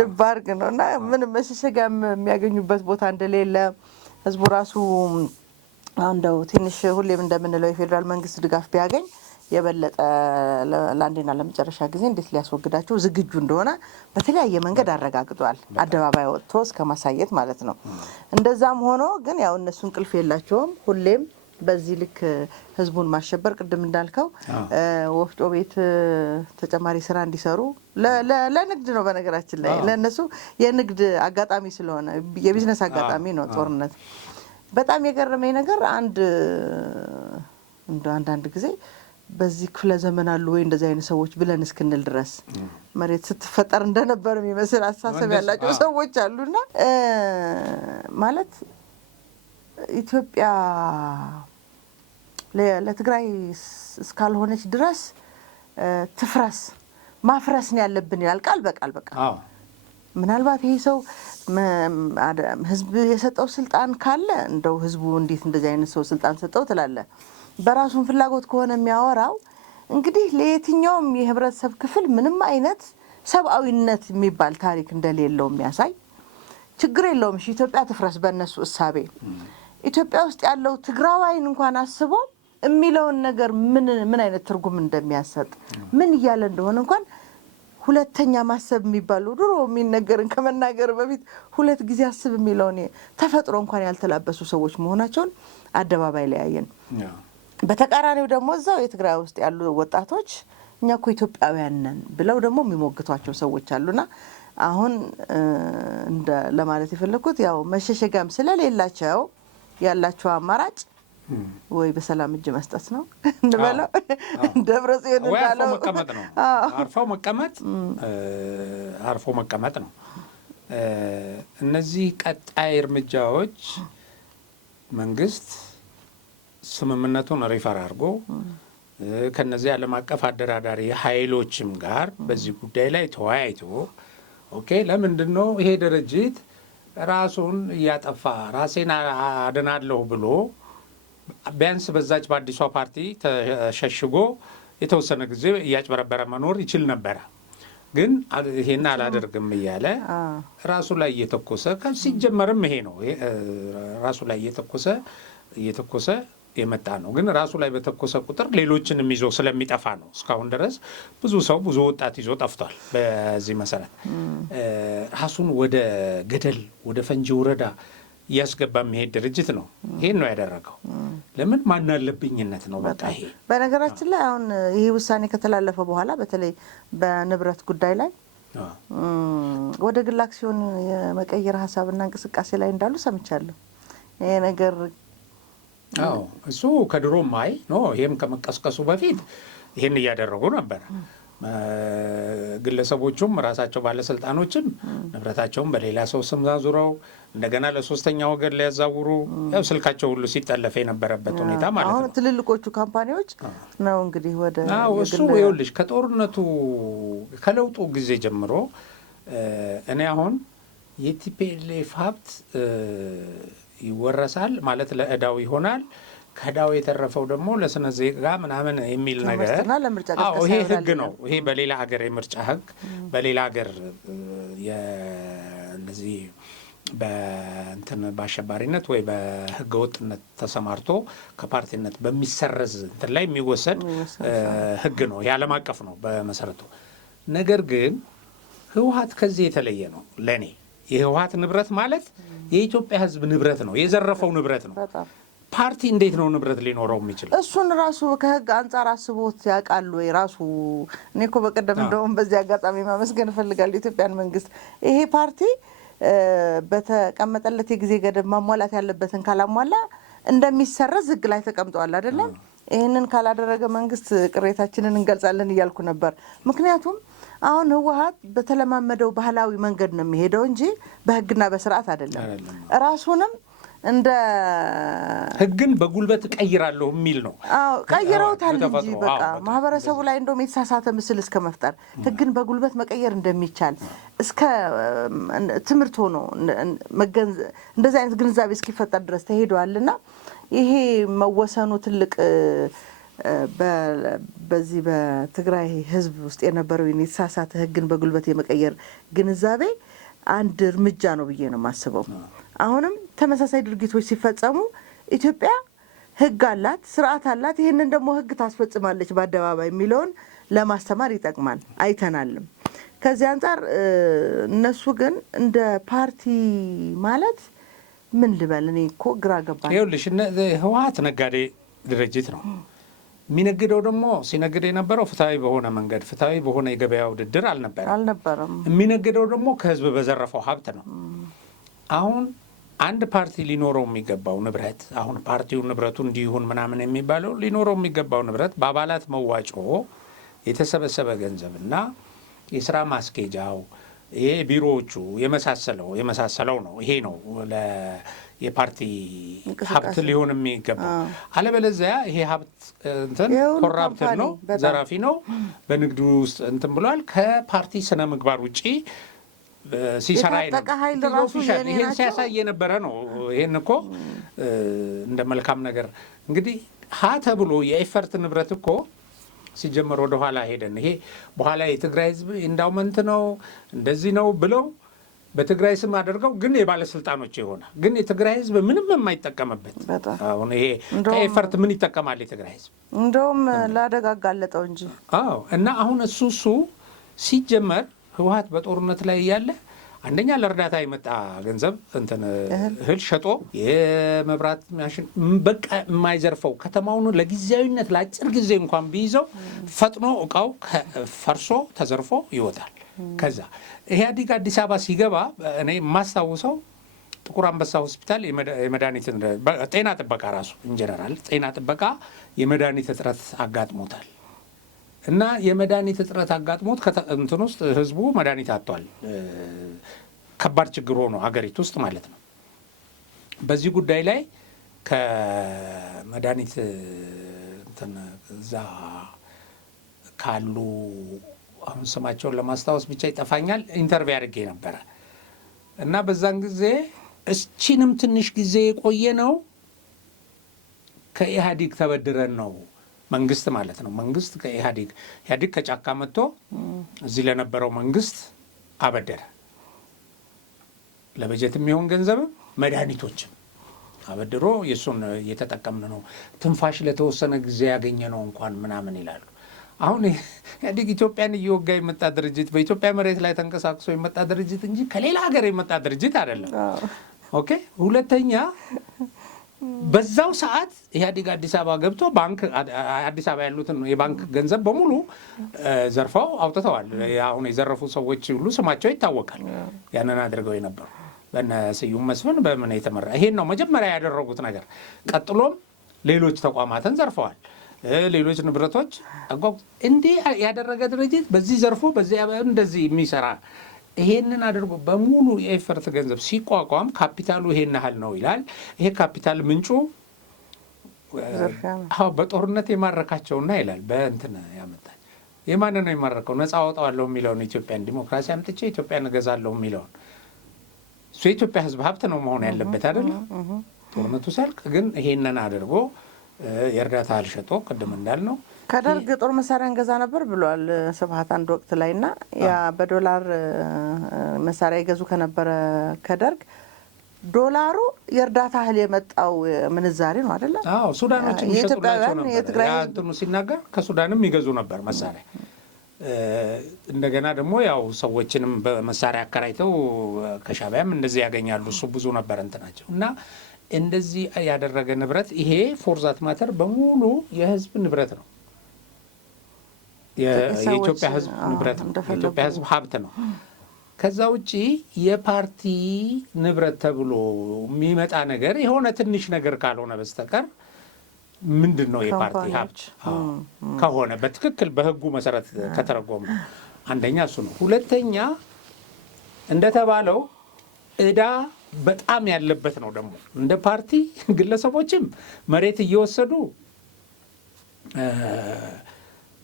ልብ አርግ ነውና ምንም መሸሸጊያም የሚያገኙበት ቦታ እንደሌለ ህዝቡ ራሱ እንደው ትንሽ ሁሌም እንደምንለው የፌዴራል መንግስት ድጋፍ ቢያገኝ የበለጠ ለአንዴና ለመጨረሻ ጊዜ እንዴት ሊያስወግዳቸው ዝግጁ እንደሆነ በተለያየ መንገድ አረጋግጧል። አደባባይ ወጥቶ እስከ ማሳየት ማለት ነው። እንደዛም ሆኖ ግን ያው እነሱ እንቅልፍ የላቸውም። ሁሌም በዚህ ልክ ህዝቡን ማሸበር ቅድም እንዳልከው ወፍጮ ቤት ተጨማሪ ስራ እንዲሰሩ ለንግድ ነው። በነገራችን ላይ ለእነሱ የንግድ አጋጣሚ ስለሆነ የቢዝነስ አጋጣሚ ነው ጦርነት። በጣም የገረመኝ ነገር አንዳንድ ጊዜ በዚህ ክፍለ ዘመን አሉ ወይ እንደዚህ አይነት ሰዎች ብለን እስክንል ድረስ መሬት ስትፈጠር እንደነበር የሚመስል አስተሳሰብ ያላቸው ሰዎች አሉና ማለት ኢትዮጵያ ለትግራይ እስካልሆነች ድረስ ትፍረስ ማፍረስ ነው ያለብን ይላል ቃል በቃል በቃ። ምናልባት ይሄ ሰው ህዝብ የሰጠው ስልጣን ካለ እንደው ህዝቡ እንዴት እንደዚህ አይነት ሰው ስልጣን ሰጠው ትላለ? በራሱን ፍላጎት ከሆነ የሚያወራው እንግዲህ ለየትኛውም የህብረተሰብ ክፍል ምንም አይነት ሰብአዊነት የሚባል ታሪክ እንደሌለው የሚያሳይ ችግር የለውም እሺ ኢትዮጵያ ትፍረስ በእነሱ እሳቤ ኢትዮጵያ ውስጥ ያለው ትግራዋይን እንኳን አስቦ የሚለውን ነገር ምን አይነት ትርጉም እንደሚያሰጥ ምን ይያለ እንደሆነ እንኳን ሁለተኛ ማሰብ የሚባለው ድሮ የሚነገርን ከመናገር በፊት ሁለት ጊዜ አስብ የሚለውን ተፈጥሮ እንኳን ያልተላበሱ ሰዎች መሆናቸውን አደባባይ ላይ ያየን በተቃራኒው ደግሞ እዛው የትግራይ ውስጥ ያሉ ወጣቶች እኛ እኮ ኢትዮጵያውያን ነን ብለው ደግሞ የሚሞግቷቸው ሰዎች አሉና አሁን እንደ ለማለት የፈለኩት ያው መሸሸጋም ስለሌላቸው ያላቸው አማራጭ ወይ በሰላም እጅ መስጠት ነው እንበለው ደብረጽዮን እንዳለው መቀመጥ ነው አርፎ መቀመጥ ነው እነዚህ ቀጣይ እርምጃዎች መንግስት ስምምነቱን ሪፈር አድርጎ ከነዚህ ዓለም አቀፍ አደራዳሪ ኃይሎችም ጋር በዚህ ጉዳይ ላይ ተወያይቶ ኦኬ ለምንድነው ይሄ ድርጅት ራሱን ያጠፋ ራሴን አደናለሁ ብሎ ቢያንስ በዛች በአዲሷ ፓርቲ ተሸሽጎ የተወሰነ ጊዜ ያጭበረበረ መኖር ይችል ነበር ግን ይሄን አላደርግም ይያለ ራሱ ላይ እየተኮሰ ሲጀመርም ይሄ ነው ራሱ ላይ እየተኮሰ የመጣ ነው ግን ራሱ ላይ በተኮሰ ቁጥር ሌሎችንም ይዞ ስለሚጠፋ ነው እስካሁን ድረስ ብዙ ወጣት ይዞ ጠፍቷል በዚህ መሰረት ራሱን ወደ ገደል ወደ ፈንጂ ወረዳ ያስገባ የሚሄድ ድርጅት ነው ይሄን ነው ያደረገው ለምን ማናለብኝነት ነው በቃ ይሄ በነገራችን ላይ አሁን ይሄ ውሳኔ ከተላለፈ በኋላ በተለይ በንብረት ጉዳይ ላይ ወደ ግል አክሲዮን የመቀየር ሐሳብና እንቅስቃሴ ላይ እንዳሉ ሰምቻለሁ ይሄ ነገር እሱ ከድሮም ነው ይሄም ከመቀስቀሱ በፊት ይሄን ያደረጉ ነበር ግለሰቦቹም ራሳቸው ባለስልጣኖችም ንብረታቸውን በሌላ ሰው ስም አዙረው እንደገና ለሶስተኛ ወገን ሊያዛውሩ ያው ስልካቸው ሁሉ ሲጠለፈ የነበረበት ሁኔታ ማለት ነው አሁን ትልልቆቹ ካምፓኒዎች ነው እንግዲህ ወደ እሱ ይኸውልሽ ከጦርነቱ ከለውጡ ጊዜ ጀምሮ እኔ አሁን የቲፒኤልኤፍ ሀብት ይወረሳል ማለት ለእዳው ይሆናል ከዳው የተረፈው ደግሞ ለስነ ዜጋ ምናምን የሚል ነገር ይሄ ህግ ነው ይሄ በሌላ ሀገር የምርጫ ህግ በሌላ ሀገር የነዚህ በእንትን በአሸባሪነት ወይ በህገ ወጥነት ተሰማርቶ ከፓርቲነት በሚሰረዝ እንትን ላይ የሚወሰድ ህግ ነው የዓለም አቀፍ ነው በመሰረቱ ነገር ግን ህወሓት ከዚህ የተለየ ነው ለኔ የህወሓት ንብረት ማለት የኢትዮጵያ ህዝብ ንብረት ነው የዘረፈው ንብረት ነው ፓርቲ እንዴት ነው ንብረት ሊኖረው የሚችል እሱን ራሱ ከህግ አንፃር አስቦት ያውቃሉ ራሱ እኔ እኮ በቀደም እንደውም በዚህ አጋጣሚ ማመስገን እፈልጋለሁ ኢትዮጵያን መንግስት ይሄ ፓርቲ በተቀመጠለት የጊዜ ገደብ ማሟላት ያለበትን ካላሟላ እንደሚሰረዝ ህግ ላይ ተቀምጧል አይደለም ይሄንን ካላደረገ መንግስት ቅሬታችንን እንገልጻለን እያልኩ ነበር ምክንያቱም አሁን ህወሓት በተለማመደው ባህላዊ መንገድ ነው የሚሄደው እንጂ በህግና በስርዓት አይደለም ራሱንም እንደ ህግን በጉልበት ቀይራለሁ የሚል ነው ቀይረውታል እንጂ በቃ ማህበረሰቡ ላይ እንደውም የተሳሳተ ምስል እስከ መፍጠር ህግን በጉልበት መቀየር እንደሚቻል እስከ ትምህርት ሆኖ እንደዚህ አይነት ግንዛቤ እስኪፈጠር ድረስ ተሄዷልና ይሄ መወሰኑ ትልቅ በዚህ በትግራይ ህዝብ ውስጥ የነበረው የተሳሳተ ህግን በጉልበት የመቀየር ግንዛቤ አንድ እርምጃ ነው ብዬ ነው የማስበው አሁንም ተመሳሳይ ድርጊቶች ሲፈጸሙ ኢትዮጵያ ህግ አላት ስርዓት አላት ይሄንን ደግሞ ህግ ታስፈጽማለች በአደባባይ የሚለውን ለማስተማር ይጠቅማል አይተናልም ከዚህ አንፃር እነሱ ግን እንደ ፓርቲ ማለት ምን ልበል እኔ እኮ ግራ ገባኝ ይኸውልሽ ህወሓት ነጋዴ ድርጅት ነው የሚነግደው ደግሞ ሲነግድ የነበረው ፍትሃዊ በሆነ መንገድ ፍትሃዊ በሆነ የገበያ ውድድር አልነበረም የሚነግደው ደግሞ ከህዝብ በዘረፈው ሀብት ነው አሁን አንድ ፓርቲ ሊኖረው የሚገባው ንብረት አሁን ፓርቲው ንብረቱ እንዲሆን ምናምን የሚባለው ሊኖረው የሚገባው ንብረት በአባላት መዋጮ የተሰበሰበ ገንዘብና የሥራ ማስኬጃው ይሄ ቢሮዎቹ የመሳሰለው ነው ይሄ ነው የፓርቲ ሀብት ሊሆን የሚገባው አለበለዚያ ይሄ ሀብት እንትን ኮራፕት ነው ዘራፊ ነው በንግዱ ውስጥ እንትን ብሏል ከፓርቲ ስነ ምግባር ውጪ ሲሰራይ ነው ይሄን ሲያሳይ የነበረ ነው ይሄን እኮ እንደ መልካም ነገር እንግዲህ ሀ ተብሎ የኤፈርት ንብረት እኮ ሲጀመር ወደ ኋላ ሄደን ይሄ በኋላ የትግራይ ህዝብ ኢንዳውመንት ነው እንደዚህ ነው ብለው በትግራይ ስም አድርገው ግን የባለስልጣኖች የሆነ ግን የትግራይ ህዝብ ምንም የማይጠቀምበት አሁን ይሄ ከኤፈርት ምን ይጠቀማል የትግራይ ህዝብ እንደውም ለአደጋ አጋለጠው እንጂ እና አሁን እሱ ሲጀመር ህወሓት በጦርነት ላይ ያለ አንደኛ ለእርዳታ የመጣ ገንዘብ እንትን እህል ሸጦ የመብራት ማሽን በቃ የማይዘርፈው ከተማውን ለጊዜያዊነት ለአጭር ጊዜ እንኳን ቢይዘው ፈጥኖ እቃው ፈርሶ ተዘርፎ ይወጣል። ከዛ ኢህአዴግ አዲስ አበባ ሲገባ እኔ የማስታውሰው ጥቁር አንበሳ ሆስፒታል የመድኃኒት ጤና ጥበቃ ራሱ ኢንጀነራል ጤና ጥበቃ የመድኃኒት እጥረት አጋጥሞታል። እና የመድኃኒት እጥረት አጋጥሞት እንትን ውስጥ ህዝቡ መድኃኒት አጥቷል። ከባድ ችግር ሆኖ አገሪቱ ውስጥ ማለት ነው። በዚህ ጉዳይ ላይ ከመድኃኒት እንትን እዛ ካሉ አሁን ስማቸውን ለማስታወስ ብቻ ይጠፋኛል ኢንተርቪው አድርጌ ነበረ እና በዛን ጊዜ እስቺንም ትንሽ ጊዜ የቆየ ነው ከኢህአዴግ ተበድረን ነው መንግስት ማለት ነው። መንግስት ከኢህአዴግ ከጫካ መጥቶ እዚህ ለነበረው መንግስት አበደረ። ለበጀት የሚሆን ገንዘብ መድኃኒቶችም አበድሮ የሱን እየተጠቀምን ነው። ትንፋሽ ለተወሰነ ጊዜ ያገኘ ነው እንኳን ምናምን ይላሉ። አሁን ኢህአዴግ ኢትዮጵያን እየወጋ የመጣ ድርጅት በኢትዮጵያ መሬት ላይ ተንቀሳቅሶ የመጣ ድርጅት እንጂ ከሌላ ሀገር የመጣ ድርጅት አይደለም። ኦኬ። ሁለተኛ በዛው ሰዓት ኢህአዴግ አዲስ አበባ ገብቶ ባንክ አዲስ አበባ ያሉትን የባንክ ገንዘብ በሙሉ ዘርፈው አውጥተዋል። አሁን የዘረፉ ሰዎች ሁሉ ስማቸው ይታወቃል። ያንን አድርገው የነበሩ በእነ ስዩም መስፍን በምን የተመራ ይሄን ነው መጀመሪያ ያደረጉት ነገር። ቀጥሎም ሌሎች ተቋማትን ዘርፈዋል። ሌሎች ንብረቶች እንዲህ ያደረገ ድርጅት በዚህ ዘርፎ በዚህ እንደዚህ የሚሰራ ይሄንን አድርጎ በሙሉ የኤፈርት ገንዘብ ሲቋቋም ካፒታሉ ይሄን ያህል ነው ይላል። ይሄ ካፒታል ምንጩ በጦርነት የማረካቸውና ይላል በእንትን ያመጣል። የማን ነው የማረከው? ነፃ አወጣዋለሁ የሚለውን ኢትዮጵያን ዲሞክራሲ አምጥቼ ኢትዮጵያን እገዛለሁ የሚለውን እሱ የኢትዮጵያ ሕዝብ ሀብት ነው መሆን ያለበት አይደል? ጦርነቱ ሲያልቅ ግን ይሄንን አድርጎ የእርዳታ አልሸጦ ቅድም እንዳልነው ከደርግ ጦር መሳሪያ እንገዛ ነበር ብሏል ስብሀት አንድ ወቅት ላይ እና ያ በዶላር መሳሪያ ይገዙ ከነበረ ከደርግ ዶላሩ የእርዳታ እህል የመጣው ምንዛሬ ነው አይደለ? አዎ ሱዳኖች ይሸጡላቸው ነበር። ያ እንትኑ ሲናገር ከሱዳንም ይገዙ ነበር መሳሪያ። እንደገና ደግሞ ያው ሰዎችንም በመሳሪያ አከራይተው ከሻዕቢያም እንደዚህ ያገኛሉ። እሱ ብዙ ነበር እንትናቸው እና እንደዚህ ያደረገ ንብረት ይሄ ፎርዛት ማተር በሙሉ የህዝብ ንብረት ነው። የኢትዮጵያ ህዝብ ንብረት ነው። የኢትዮጵያ ህዝብ ሀብት ነው። ከዛ ውጪ የፓርቲ ንብረት ተብሎ የሚመጣ ነገር የሆነ ትንሽ ነገር ካልሆነ በስተቀር ምንድን ነው የፓርቲ ሀብት ከሆነ በትክክል በህጉ መሰረት ከተረጎመ አንደኛ እሱ ነው። ሁለተኛ እንደተባለው ዕዳ በጣም ያለበት ነው። ደግሞ እንደ ፓርቲ ግለሰቦችም መሬት እየወሰዱ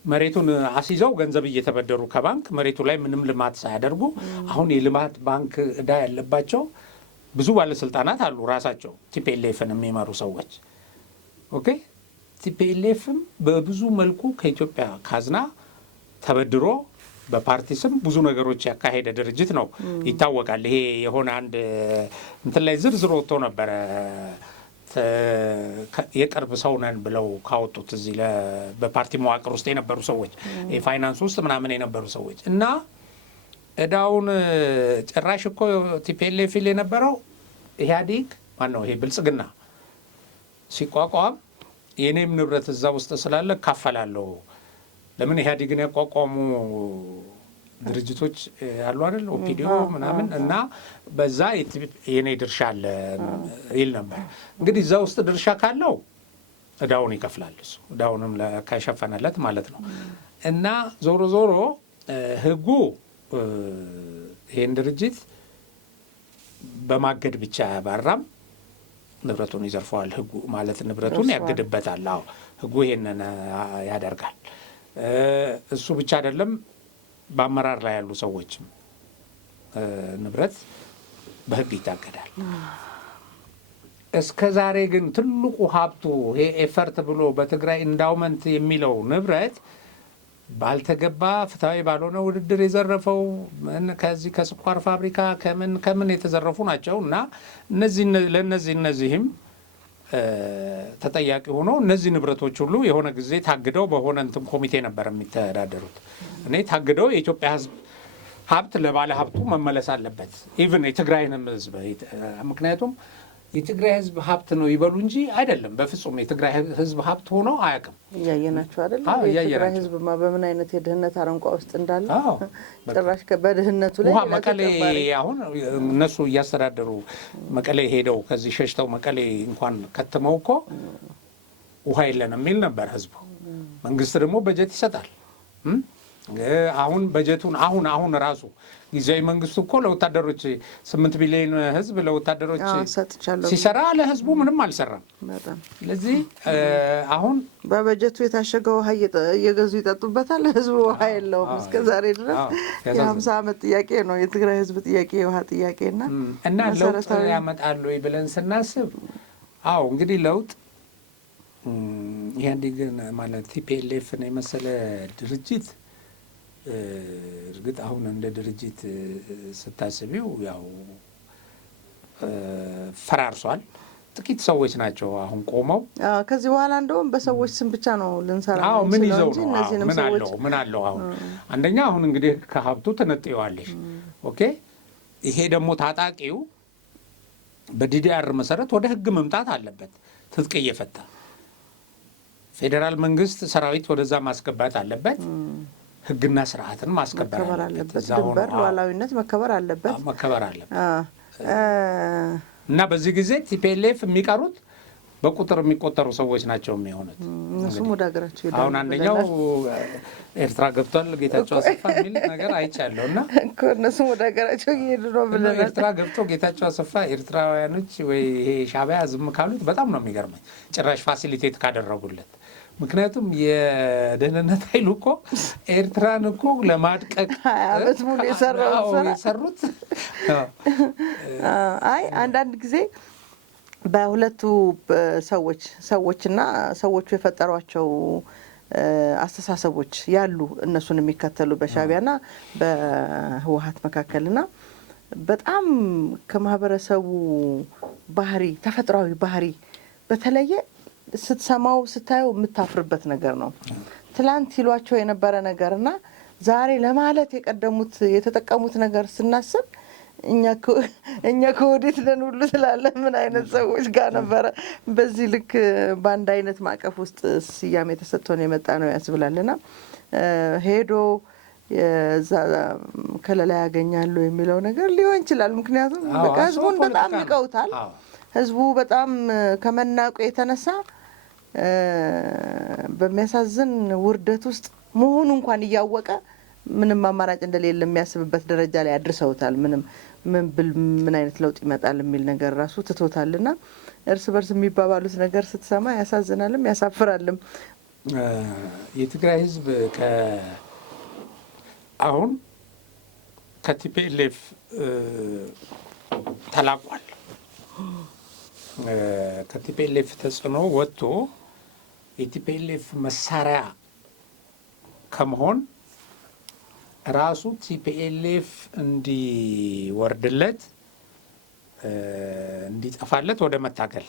መሬቱን አስይዘው ገንዘብ እየተበደሩ ከባንክ መሬቱ ላይ ምንም ልማት ሳያደርጉ አሁን የልማት ባንክ ዕዳ ያለባቸው ብዙ ባለስልጣናት አሉ። ራሳቸው ቲፒኤልኤፍን የሚመሩ ሰዎች ኦኬ። ቲፒኤልኤፍም በብዙ መልኩ ከኢትዮጵያ ካዝና ተበድሮ በፓርቲ ስም ብዙ ነገሮች ያካሄደ ድርጅት ነው ይታወቃል። ይሄ የሆነ አንድ እንትን ላይ ዝርዝር ወጥቶ ነበረ የቅርብ ሰው ነን ብለው ካወጡት እዚህ በፓርቲ መዋቅር ውስጥ የነበሩ ሰዎች የፋይናንስ ውስጥ ምናምን የነበሩ ሰዎች እና ዕዳውን ጭራሽ እኮ ቲፒኤልኤፍ የነበረው ኢህአዴግ ማነው ይሄ ብልጽግና ሲቋቋም የኔም ንብረት እዛ ውስጥ ስላለ እካፈላለሁ። ለምን ኢህአዴግን ያቋቋሙ ድርጅቶች አሉ አይደል ኦፒዲዮ ምናምን እና በዛ የኔ ድርሻ አለ ይል ነበር። እንግዲህ እዛ ውስጥ ድርሻ ካለው ዕዳውን ይከፍላል እሱ ዕዳውንም ከሸፈነለት ማለት ነው። እና ዞሮ ዞሮ ህጉ ይሄን ድርጅት በማገድ ብቻ ያባራም ንብረቱን ይዘርፈዋል። ህጉ ማለት ንብረቱን ያግድበታል። አዎ ህጉ ይሄንን ያደርጋል። እሱ ብቻ አይደለም በአመራር ላይ ያሉ ሰዎችም ንብረት በህግ ይታገዳል። እስከ ዛሬ ግን ትልቁ ሀብቱ ይሄ ኤፈርት ብሎ በትግራይ ኢንዳውመንት የሚለው ንብረት ባልተገባ ፍትሐዊ ባልሆነ ውድድር የዘረፈው ከዚህ ከስኳር ፋብሪካ ከምን የተዘረፉ ናቸው እና ለእነዚህም ተጠያቂ ሆኖ እነዚህ ንብረቶች ሁሉ የሆነ ጊዜ ታግደው በሆነ እንትን ኮሚቴ ነበር የሚተዳደሩት። እኔ ታግደው የኢትዮጵያ ሕዝብ ሀብት ለባለ ሀብቱ መመለስ አለበት። ኢቭን የትግራይንም ሕዝብ ምክንያቱም የትግራይ ሕዝብ ሀብት ነው ይበሉ እንጂ አይደለም፣ በፍጹም የትግራይ ሕዝብ ሀብት ሆኖ አያውቅም። እያየናቸው አይደል? የትግራይ ሕዝብማ በምን አይነት የድህነት አረንቋ ውስጥ እንዳለ ጭራሽ በድህነቱ ላይ ውሃ መቀሌ አሁን እነሱ እያስተዳደሩ መቀሌ ሄደው ከዚህ ሸሽተው መቀሌ እንኳን ከትመው እኮ ውሃ የለንም የሚል ነበር ሕዝቡ። መንግስት ደግሞ በጀት ይሰጣል። አሁን በጀቱን አሁን ራሱ ጊዜያዊ መንግስቱ እኮ ለወታደሮች 8 ቢሊዮን ህዝብ ለወታደሮች ሲሰራ ለህዝቡ ምንም አልሰራም። ስለዚህ አሁን በበጀቱ የታሸገ ውሃ እየገዙ ይጠጡበታል። ህዝቡ ውሃ የለውም። እስከ ዛሬ ድረስ የ50 ዓመት ጥያቄ ነው የትግራይ ህዝብ ጥያቄ፣ የውሃ ጥያቄና ለውጥ ያመጣሉ ብለን ስናስብ እንግዲህ ለውጥ ኢህአዴግን ማለት ቲፒኤልኤፍን የመሰለ ድርጅት እርግጥ አሁን እንደ ድርጅት ስታስቢው ያው ፈራርሷል። ጥቂት ሰዎች ናቸው አሁን ቆመው። ከዚህ በኋላ እንደውም በሰዎች ስም ብቻ ነው ልንሰራ ነው። ምን ይዘው ነው? ምን አለው? አሁን አንደኛ አሁን እንግዲህ ከሀብቱ ትነጥየዋለሽ። ኦኬ። ይሄ ደግሞ ታጣቂው በዲዲአር መሰረት ወደ ህግ መምጣት አለበት። ትጥቅ እየፈታ ፌዴራል መንግስት ሰራዊት ወደዛ ማስገባት አለበት። ህግና ስርዓትን ማስከበር አለበት። ድንበር ሉዓላዊነት መከበር አለበት። እና በዚህ ጊዜ ቲፒኤልኤፍ የሚቀሩት በቁጥር የሚቆጠሩ ሰዎች ናቸው የሚሆኑት። እነሱም ወደ ሀገራቸው ይሄዳሉ። አሁን አንደኛው ኤርትራ ገብቷል ጌታቸው አሰፋ የሚል ነገር አይቻለሁ። እና እነሱም ወደ ሀገራቸው እየሄዱ ነው ብለናል። ኤርትራ ገብቶ ጌታቸው አሰፋ ኤርትራውያኖች ወይ ይሄ ሻዕቢያ ዝም ካሉት በጣም ነው የሚገርመኝ፣ ጭራሽ ፋሲሊቴት ካደረጉለት። ምክንያቱም የደህንነት ኃይሉ እኮ ኤርትራን እኮ ለማድቀቅ 20 ዓመት ሙሉ የሰሩት። አንዳንድ ጊዜ በሁለቱ ሰዎችና ሰዎቹ የፈጠሯቸው አስተሳሰቦች ያሉ እነሱን የሚከተሉ በሻዕቢያና በህወሓት መካከልና በጣም ከማህበረሰቡ ባህሪ ተፈጥሯዊ ባህሪ በተለየ ስትሰማው ስታየው የምታፍርበት ነገር ነው። ትላንት ይሏቸው የነበረ ነገርና ዛሬ ለማለት የቀደሙት የተጠቀሙት ነገር ስናስብ እኛ ከወዴት ነን ሁሉ ስላለ ምን አይነት ሰዎች ጋር ነበረ በዚህ ልክ በአንድ አይነት ማዕቀፍ ውስጥ ስያሜ ተሰጥቶን የመጣ ነው ያስብላልና ሄዶ የዛ ከለላ ያገኛሉ የሚለው ነገር ሊሆን ይችላል። ምክንያቱም በቃ ህዝቡን በጣም ንቀውታል። ህዝቡ በጣም ከመናቁ የተነሳ በሚያሳዝን ውርደት ውስጥ መሆኑ እንኳን እያወቀ ምንም አማራጭ እንደሌለ የሚያስብበት ደረጃ ላይ አድርሰውታል። ምን አይነት ለውጥ ይመጣል የሚል ነገር ራሱ ትቶታልና እርስ በርስ የሚባባሉት ነገር ስትሰማ ያሳዝናልም ያሳፍራልም። የትግራይ ህዝብ አሁን ከቲፒኤልኤፍ ተላቋል። ከቲፒኤልኤፍ ተጽዕኖ ወጥቶ የቲፒኤልኤፍ መሳሪያ ከመሆን ራሱ ቲፒኤልኤፍ እንዲወርድለት እንዲጠፋለት ወደ መታገል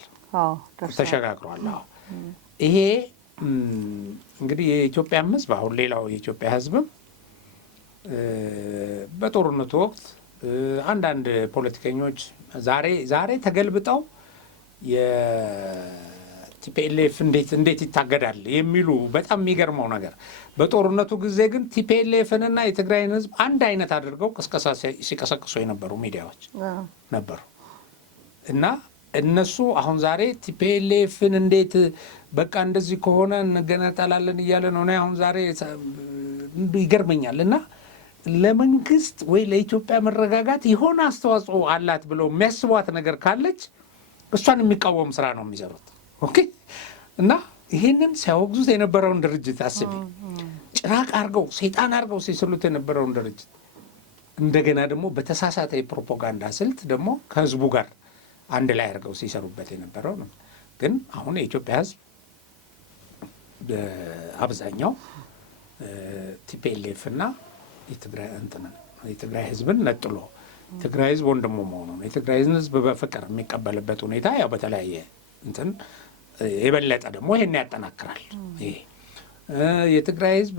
ተሸጋግሯል። ይሄ እንግዲህ የኢትዮጵያም ህዝብ አሁን ሌላው የኢትዮጵያ ህዝብም በጦርነቱ ወቅት አንዳንድ ፖለቲከኞች ዛሬ ተገልብጠው የቲፒኤልኤፍ እንዴት ይታገዳል የሚሉ በጣም የሚገርመው ነገር፣ በጦርነቱ ጊዜ ግን ቲፒኤልኤፍንና የትግራይን ህዝብ አንድ አይነት አድርገው ቅስቀሳ ሲቀሰቅሱ የነበሩ ሚዲያዎች ነበሩ እና እነሱ አሁን ዛሬ ቲፒኤልኤፍን እንዴት በቃ እንደዚህ ከሆነ እንገነጠላለን እያለ ነው። አሁን ዛሬ ይገርመኛል እና ለመንግስት ወይ ለኢትዮጵያ መረጋጋት የሆነ አስተዋጽኦ አላት ብለው የሚያስቧት ነገር ካለች እሷን የሚቃወም ስራ ነው የሚሰሩት። ኦኬ። እና ይህንን ሲያወግዙት የነበረውን ድርጅት አስቢ፣ ጭራቅ አድርገው ሰይጣን አድርገው ሲስሉት የነበረውን ድርጅት እንደገና ደግሞ በተሳሳተ የፕሮፓጋንዳ ስልት ደግሞ ከህዝቡ ጋር አንድ ላይ አድርገው ሲሰሩበት የነበረው ነው። ግን አሁን የኢትዮጵያ ህዝብ አብዛኛው ቲፒኤልኤፍ እና የትግራይ ህዝብን ነጥሎ ትግራይ ህዝብ ወንድሙ መሆኑ ነው። የትግራይ ህዝብ በፍቅር የሚቀበልበት ሁኔታ ያው በተለያየ እንትን የበለጠ ደግሞ ይሄን ያጠናክራል። ይሄ የትግራይ ህዝብ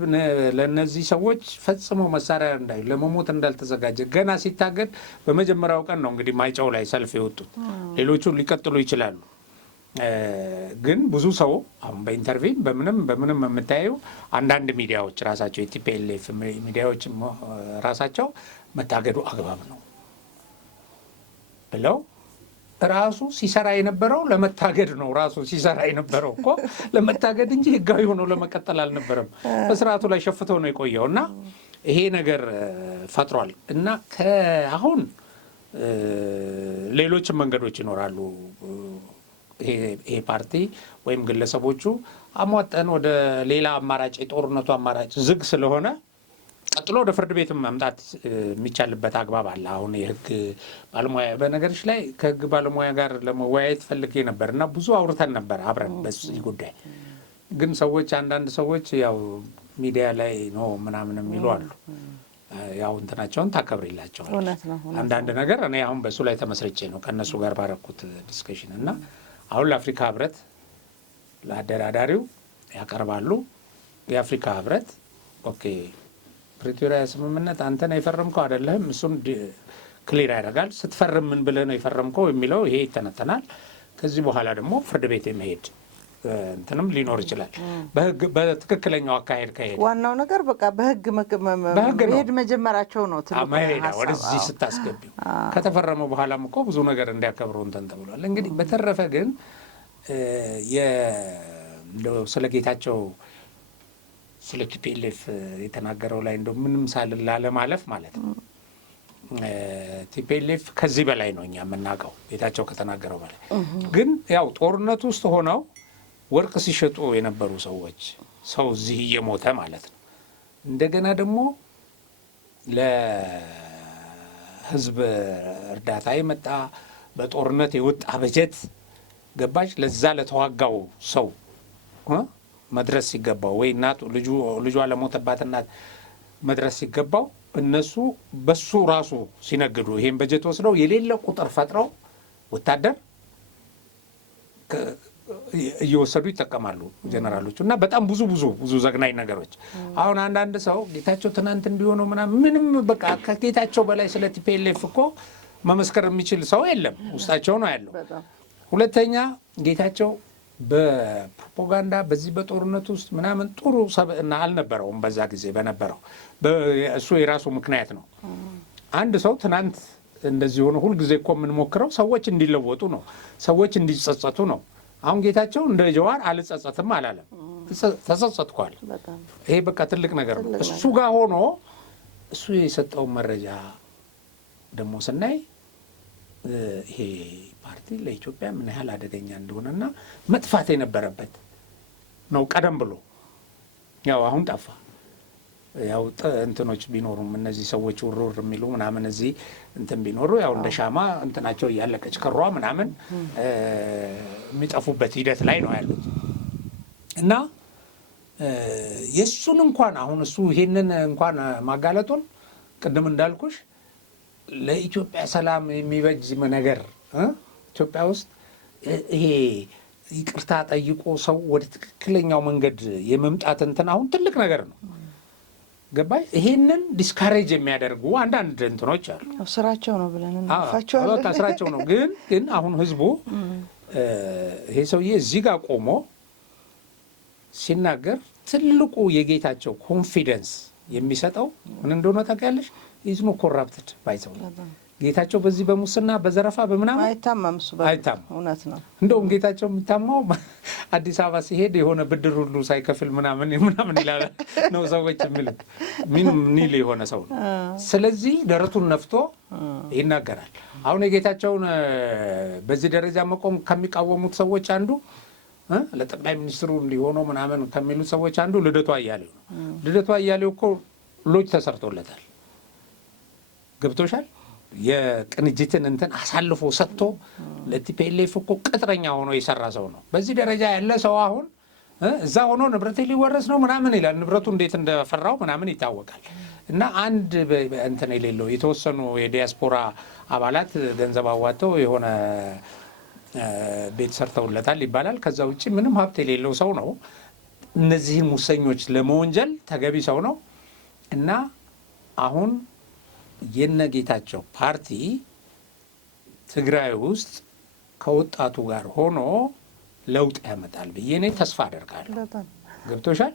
ለነዚህ ሰዎች ፈጽሞ መሳሪያ ለመሞት እንዳልተዘጋጀ ገና ሲታገድ በመጀመሪያው ቀን ነው እንግዲህ ማይጨው ላይ ሰልፍ የወጡት። ሌሎቹ ሊቀጥሉ ይችላሉ። ግን ብዙ ሰው አሁን በኢንተርቪው በምንም የምታዩ አንዳንድ ሚዲያዎች ራሳቸው የቲፒኤልኤፍ ሚዲያዎች ራሳቸው መታገዱ አግባብ ነው ብለው ራሱ ሲሰራ የነበረው ለመታገድ ነው። ራሱ ሲሰራ የነበረው እኮ ለመታገድ እንጂ ህጋዊ ሆኖ ለመቀጠል አልነበረም። በስርዓቱ ላይ ሸፍተው ነው የቆየው እና ይሄ ነገር ፈጥሯል እና ከአሁን ሌሎችም መንገዶች ይኖራሉ። ይሄ ፓርቲ ወይም ግለሰቦቹ አሟጠን ወደ ሌላ አማራጭ የጦርነቱ አማራጭ ዝግ ስለሆነ ቀጥሎ ወደ ፍርድ ቤት መምጣት የሚቻልበት አግባብ አለ። አሁን የህግ ባለሙያ በነገሮች ላይ ከህግ ባለሙያ ጋር ለመወያየት ፈልጌ ነበር እና ብዙ አውርተን ነበር አብረን በዚህ ጉዳይ። ግን አንዳንድ ሰዎች ያው ሚዲያ ላይ ነው ምናምን የሚሉ አሉ። ያው እንትናቸውን ታከብሪላቸዋል። አንዳንድ ነገር እኔ አሁን በሱ ላይ ተመስርቼ ነው ከእነሱ ጋር ባረኩት ዲስከሽን እና አሁን ለአፍሪካ ህብረት ለአደራዳሪው ያቀርባሉ። የአፍሪካ ህብረት ኦኬ ፕሪቶሪያ ስምምነት አንተ ነው የፈረምከው አይደለም፣ እሱን ክሊር ያደርጋል። ስትፈርም ምን ብለህ ነው የፈረምከው የሚለው ይሄ ይተነተናል። ከዚህ በኋላ ደግሞ ፍርድ ቤት የመሄድ እንትንም ሊኖር ይችላል። በትክክለኛው አካሄድ ከሄድ ዋናው ነገር በቃ በህግ መሄድ መጀመራቸው ነው ትልቁ ወደዚህ ስታስገቢው። ከተፈረመ በኋላም እኮ ብዙ ነገር እንዲያከብሩ እንትን ተብሏል። እንግዲህ በተረፈ ግን ስለ ጌታቸው ስለ ቲፒኤልኤፍ የተናገረው ላይ እንደው ምንም ሳልል ላለማለፍ ማለት ነው። ቲፒኤልኤፍ ከዚህ በላይ ነው እኛ የምናውቀው ጌታቸው ከተናገረው በላይ። ግን ያው ጦርነቱ ውስጥ ሆነው ወርቅ ሲሸጡ የነበሩ ሰዎች ሰው እዚህ እየሞተ ማለት ነው። እንደገና ደግሞ ለህዝብ እርዳታ የመጣ በጦርነት የወጣ በጀት ገባች ለዛ ለተዋጋው ሰው መድረስ ሲገባው ወይ እናቱ ልጇ ለሞተባት እናት መድረስ ሲገባው እነሱ በሱ ራሱ ሲነግዱ ይሄን በጀት ወስደው የሌለ ቁጥር ፈጥረው ወታደር እየወሰዱ ይጠቀማሉ ጀነራሎቹ እና በጣም ብዙ ዘግናኝ ነገሮች። አሁን አንዳንድ ሰው ጌታቸው ትናንት እንዲሆነው ምንም በቃ ከጌታቸው በላይ ስለ ቲፒኤልኤፍ እኮ መመስከር የሚችል ሰው የለም፣ ውስጣቸው ነው ያለው። ሁለተኛ ጌታቸው በፕሮፓጋንዳ በዚህ በጦርነት ውስጥ ምናምን ጥሩ ሰብዕና አልነበረውም። በዛ ጊዜ በነበረው እሱ የራሱ ምክንያት ነው። አንድ ሰው ትናንት እንደዚህ ሆነ ሁልጊዜ እኮ የምንሞክረው ሰዎች እንዲለወጡ ነው፣ ሰዎች እንዲጸጸቱ ነው። አሁን ጌታቸው እንደ ጀዋር አልጸጸትም አላለም፣ ተጸጸትኳል። ይሄ በቃ ትልቅ ነገር ነው። እሱ ጋር ሆኖ እሱ የሰጠውን መረጃ ደግሞ ስናይ ይሄ ፓርቲ ለኢትዮጵያ ምን ያህል አደገኛ እንደሆነና መጥፋት የነበረበት ነው ቀደም ብሎ። ያው አሁን ጠፋ። ያው እንትኖች ቢኖሩም እነዚህ ሰዎች ውርውር የሚሉ ምናምን እዚህ እንትን ቢኖሩ ያው እንደ ሻማ እንትናቸው እያለቀች ከሯ ምናምን የሚጠፉበት ሂደት ላይ ነው ያሉት እና የእሱን እንኳን አሁን እሱ ይሄንን እንኳን ማጋለጡን ቅድም እንዳልኩሽ ለኢትዮጵያ ሰላም የሚበጅ ነገር ኢትዮጵያ ውስጥ ይሄ ይቅርታ ጠይቆ ሰው ወደ ትክክለኛው መንገድ የመምጣት እንትን አሁን ትልቅ ነገር ነው። ገባይ? ይሄንን ዲስካሬጅ የሚያደርጉ አንዳንድ እንትኖች አሉ። ስራቸው ነው ብለን እንፋቸዋለን። በቃ ስራቸው ነው። ግን አሁን ህዝቡ ይሄ ሰውዬ እዚህ ጋር ቆሞ ሲናገር ትልቁ የጌታቸው ኮንፊደንስ የሚሰጠው ምን እንደሆነ ታውቂያለሽ? ኢዝኖ ኮራፕትድ ባይዘው ጌታቸው በዚህ በሙስና በዘረፋ በምናምን አይታማም። እሱ አይታማም። እውነት ነው። እንደውም ጌታቸው የሚታማው አዲስ አበባ ሲሄድ የሆነ ብድር ሁሉ ሳይከፍል ምናምን ይላል ነው ሰዎች የሚሉት። ምንም ኒል የሆነ ሰው ነው። ስለዚህ ደረቱን ነፍቶ ይናገራል። አሁን የጌታቸውን በዚህ ደረጃ መቆም ከሚቃወሙት ሰዎች አንዱ ለጠቅላይ ሚኒስትሩ እንዲሆነው ምናምን ከሚሉት ሰዎች አንዱ ልደቱ አያሌው ነው። ልደቱ አያሌው እኮ ሎጅ ተሰርቶለታል። ገብቶሻል? የቅንጅትን እንትን አሳልፎ ሰጥቶ ለቲፒኤልኤፍ እኮ ቅጥረኛ ሆኖ የሰራ ሰው ነው። በዚህ ደረጃ ያለ ሰው አሁን እዛ ሆኖ ንብረቴ ሊወረስ ነው ምናምን ይላል። ንብረቱ እንዴት እንደፈራው ምናምን ይታወቃል። እና አንድ እንትን የሌለው የተወሰኑ የዲያስፖራ አባላት ገንዘብ አዋጥተው የሆነ ቤት ሰርተውለታል ይባላል። ከዛ ውጭ ምንም ሀብት የሌለው ሰው ነው። እነዚህን ሙሰኞች ለመወንጀል ተገቢ ሰው ነው። እና አሁን የነጌታቸው ፓርቲ ትግራይ ውስጥ ከወጣቱ ጋር ሆኖ ለውጥ ያመጣል ብዬ እኔ ተስፋ አደርጋለሁ። ገብቶሻል?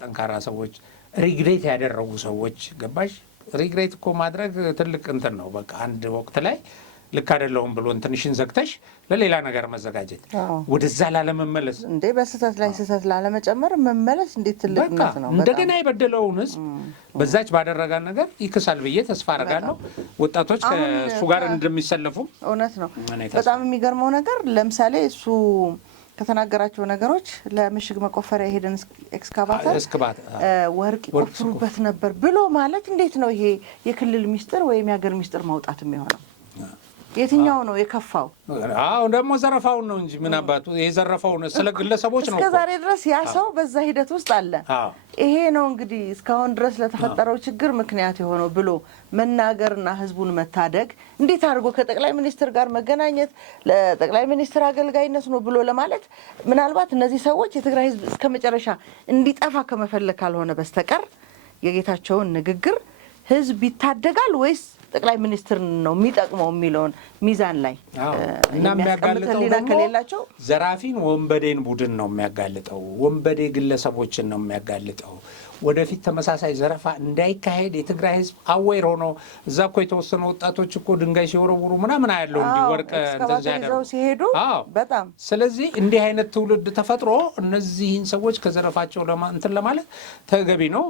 ጠንካራ ሰዎች፣ ሪግሬት ያደረጉ ሰዎች ገባሽ? ሪግሬት እኮ ማድረግ ትልቅ እንትን ነው። በቃ አንድ ወቅት ላይ ልክ አይደለሁም ብሎ እንትንሽን ዘግተሽ ለሌላ ነገር መዘጋጀት፣ ወደዛ ላለመመለስ እንዴ በስህተት ላይ ስህተት ላለመጨመር መመለስ እንዴት ትልቅነት ነው። እንደገና የበደለውን ህዝብ በዛች ባደረጋን ነገር ይክሳል ብዬ ተስፋ አደርጋለሁ። ወጣቶች ከእሱ ጋር እንደሚሰለፉ እውነት ነው። በጣም የሚገርመው ነገር ለምሳሌ እሱ ከተናገራቸው ነገሮች ለምሽግ መቆፈሪያ የሄደን ኤክስካቫተር ወርቅ ይቆፍሩበት ነበር ብሎ ማለት እንዴት ነው ይሄ የክልል ሚስጥር ወይም የሀገር ሚስጥር ማውጣት የሚሆነው? የትኛው ነው የከፋው? አዎ ደግሞ ዘረፋውን ነው እንጂ ምን አባቱ የዘረፋውን ስለ ግለሰቦች ነው። እስከ ዛሬ ድረስ ያ ሰው በዛ ሂደት ውስጥ አለ። ይሄ ነው እንግዲህ እስካሁን ድረስ ለተፈጠረው ችግር ምክንያት የሆነው ብሎ መናገርና ህዝቡን መታደግ፣ እንዴት አድርጎ ከጠቅላይ ሚኒስትር ጋር መገናኘት ለጠቅላይ ሚኒስትር አገልጋይነት ነው ብሎ ለማለት ምናልባት እነዚህ ሰዎች የትግራይ ህዝብ እስከ መጨረሻ እንዲጠፋ ከመፈለግ ካልሆነ በስተቀር የጌታቸውን ንግግር ህዝብ ይታደጋል ወይስ ጠቅላይ ሚኒስትር ነው የሚጠቅመው የሚለውን ሚዛን ላይ እና የሚያጋልጠው ደግሞ ዘራፊን ወንበዴን ቡድን ነው የሚያጋልጠው። ወንበዴ ግለሰቦችን ነው የሚያጋልጠው። ወደፊት ተመሳሳይ ዘረፋ እንዳይካሄድ የትግራይ ህዝብ አዌር ሆኖ እዛ እኮ የተወሰኑ ወጣቶች እኮ ድንጋይ ሲወረውሩ ምናምን ያለው እንዲወርቅ እንደዚያው ሲሄዱ በጣም ስለዚህ እንዲህ አይነት ትውልድ ተፈጥሮ እነዚህን ሰዎች ከዘረፋቸው እንትን ለማለት ተገቢ ነው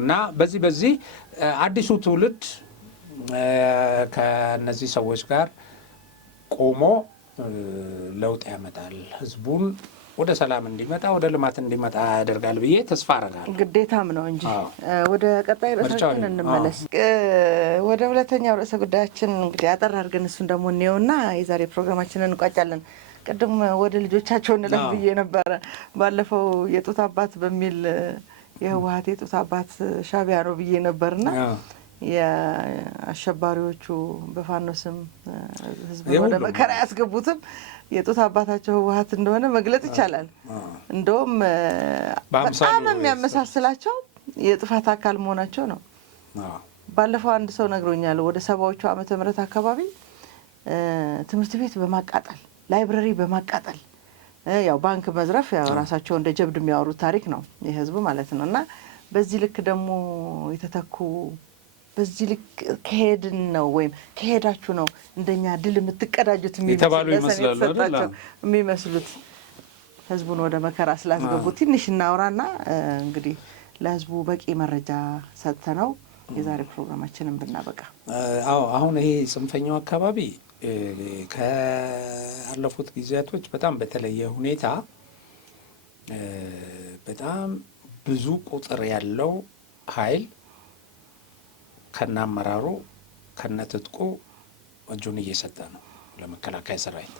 እና በዚህ አዲሱ ትውልድ ከነዚህ ሰዎች ጋር ቆሞ ለውጥ ያመጣል፣ ህዝቡን ወደ ሰላም እንዲመጣ ወደ ልማት እንዲመጣ ያደርጋል ብዬ ተስፋ አደርጋለሁ። ግዴታም ነው እንጂ። ወደ ቀጣይ ርዕሳችን እንመለስ። ወደ ሁለተኛው ርዕሰ ጉዳያችን እንግዲህ አጠር አድርገን እሱን ደግሞ እንየውና የዛሬ ፕሮግራማችንን እንቋጫለን። ቅድም ወደ ልጆቻቸው እንለፍ ብዬ ነበረ። ባለፈው የጡት አባት በሚል የህወሓት የጡት አባት ሻዕቢያ ነው ብዬ ነበርና የአሸባሪዎቹ በፋኖ ስም ህዝብ ወደ መከራ ያስገቡትም የጡት አባታቸው ህወሓት እንደሆነ መግለጽ ይቻላል። እንደውም በጣም የሚያመሳስላቸው የጥፋት አካል መሆናቸው ነው። ባለፈው አንድ ሰው ነግሮኛል። ወደ 70ዎቹ ዓመተ ምህረት አካባቢ ትምህርት ቤት በማቃጠል ላይብረሪ በማቃጠል ያው ባንክ መዝረፍ ያው ራሳቸው እንደ ጀብድ የሚያወሩት ታሪክ ነው የህዝቡ ማለት ነው። እና በዚህ ልክ ደግሞ የተተኩ በዚህ ልክ ከሄድን ነው ወይም ከሄዳችሁ ነው እንደኛ ድል የምትቀዳጁት የሚመስሉት ህዝቡን ወደ መከራ ስላስገቡ ትንሽ እናውራና እንግዲህ ለህዝቡ በቂ መረጃ ሰጥተነው የዛሬ ፕሮግራማችንን ብናበቃ። አሁን ይሄ ጽንፈኛው አካባቢ ካለፉት ጊዜያቶች በጣም በተለየ ሁኔታ በጣም ብዙ ቁጥር ያለው ኃይል ከነአመራሩ ከነትጥቁ እጁን እየሰጠ ነው ለመከላከያ ሰራዊት።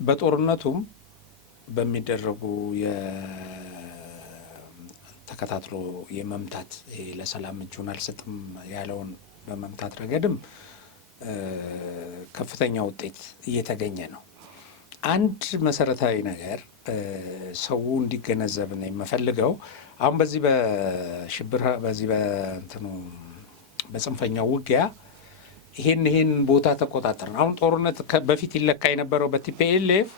በጦርነቱም በሚደረጉ ተከታትሎ የመምታት ለሰላም እጁን አልሰጥም ያለውን በመምታት ረገድም ከፍተኛ ውጤት እየተገኘ ነው። አንድ መሰረታዊ ነገር ሰው እንዲገነዘብ ነው የምፈልገው። አሁን በዚህ በሽብር በዚህ በእንትኑ በጽንፈኛው ውጊያ ይሄን ቦታ ተቆጣጠርን። አሁን ጦርነት በፊት ይለካ የነበረው በቲፒኤልኤፍ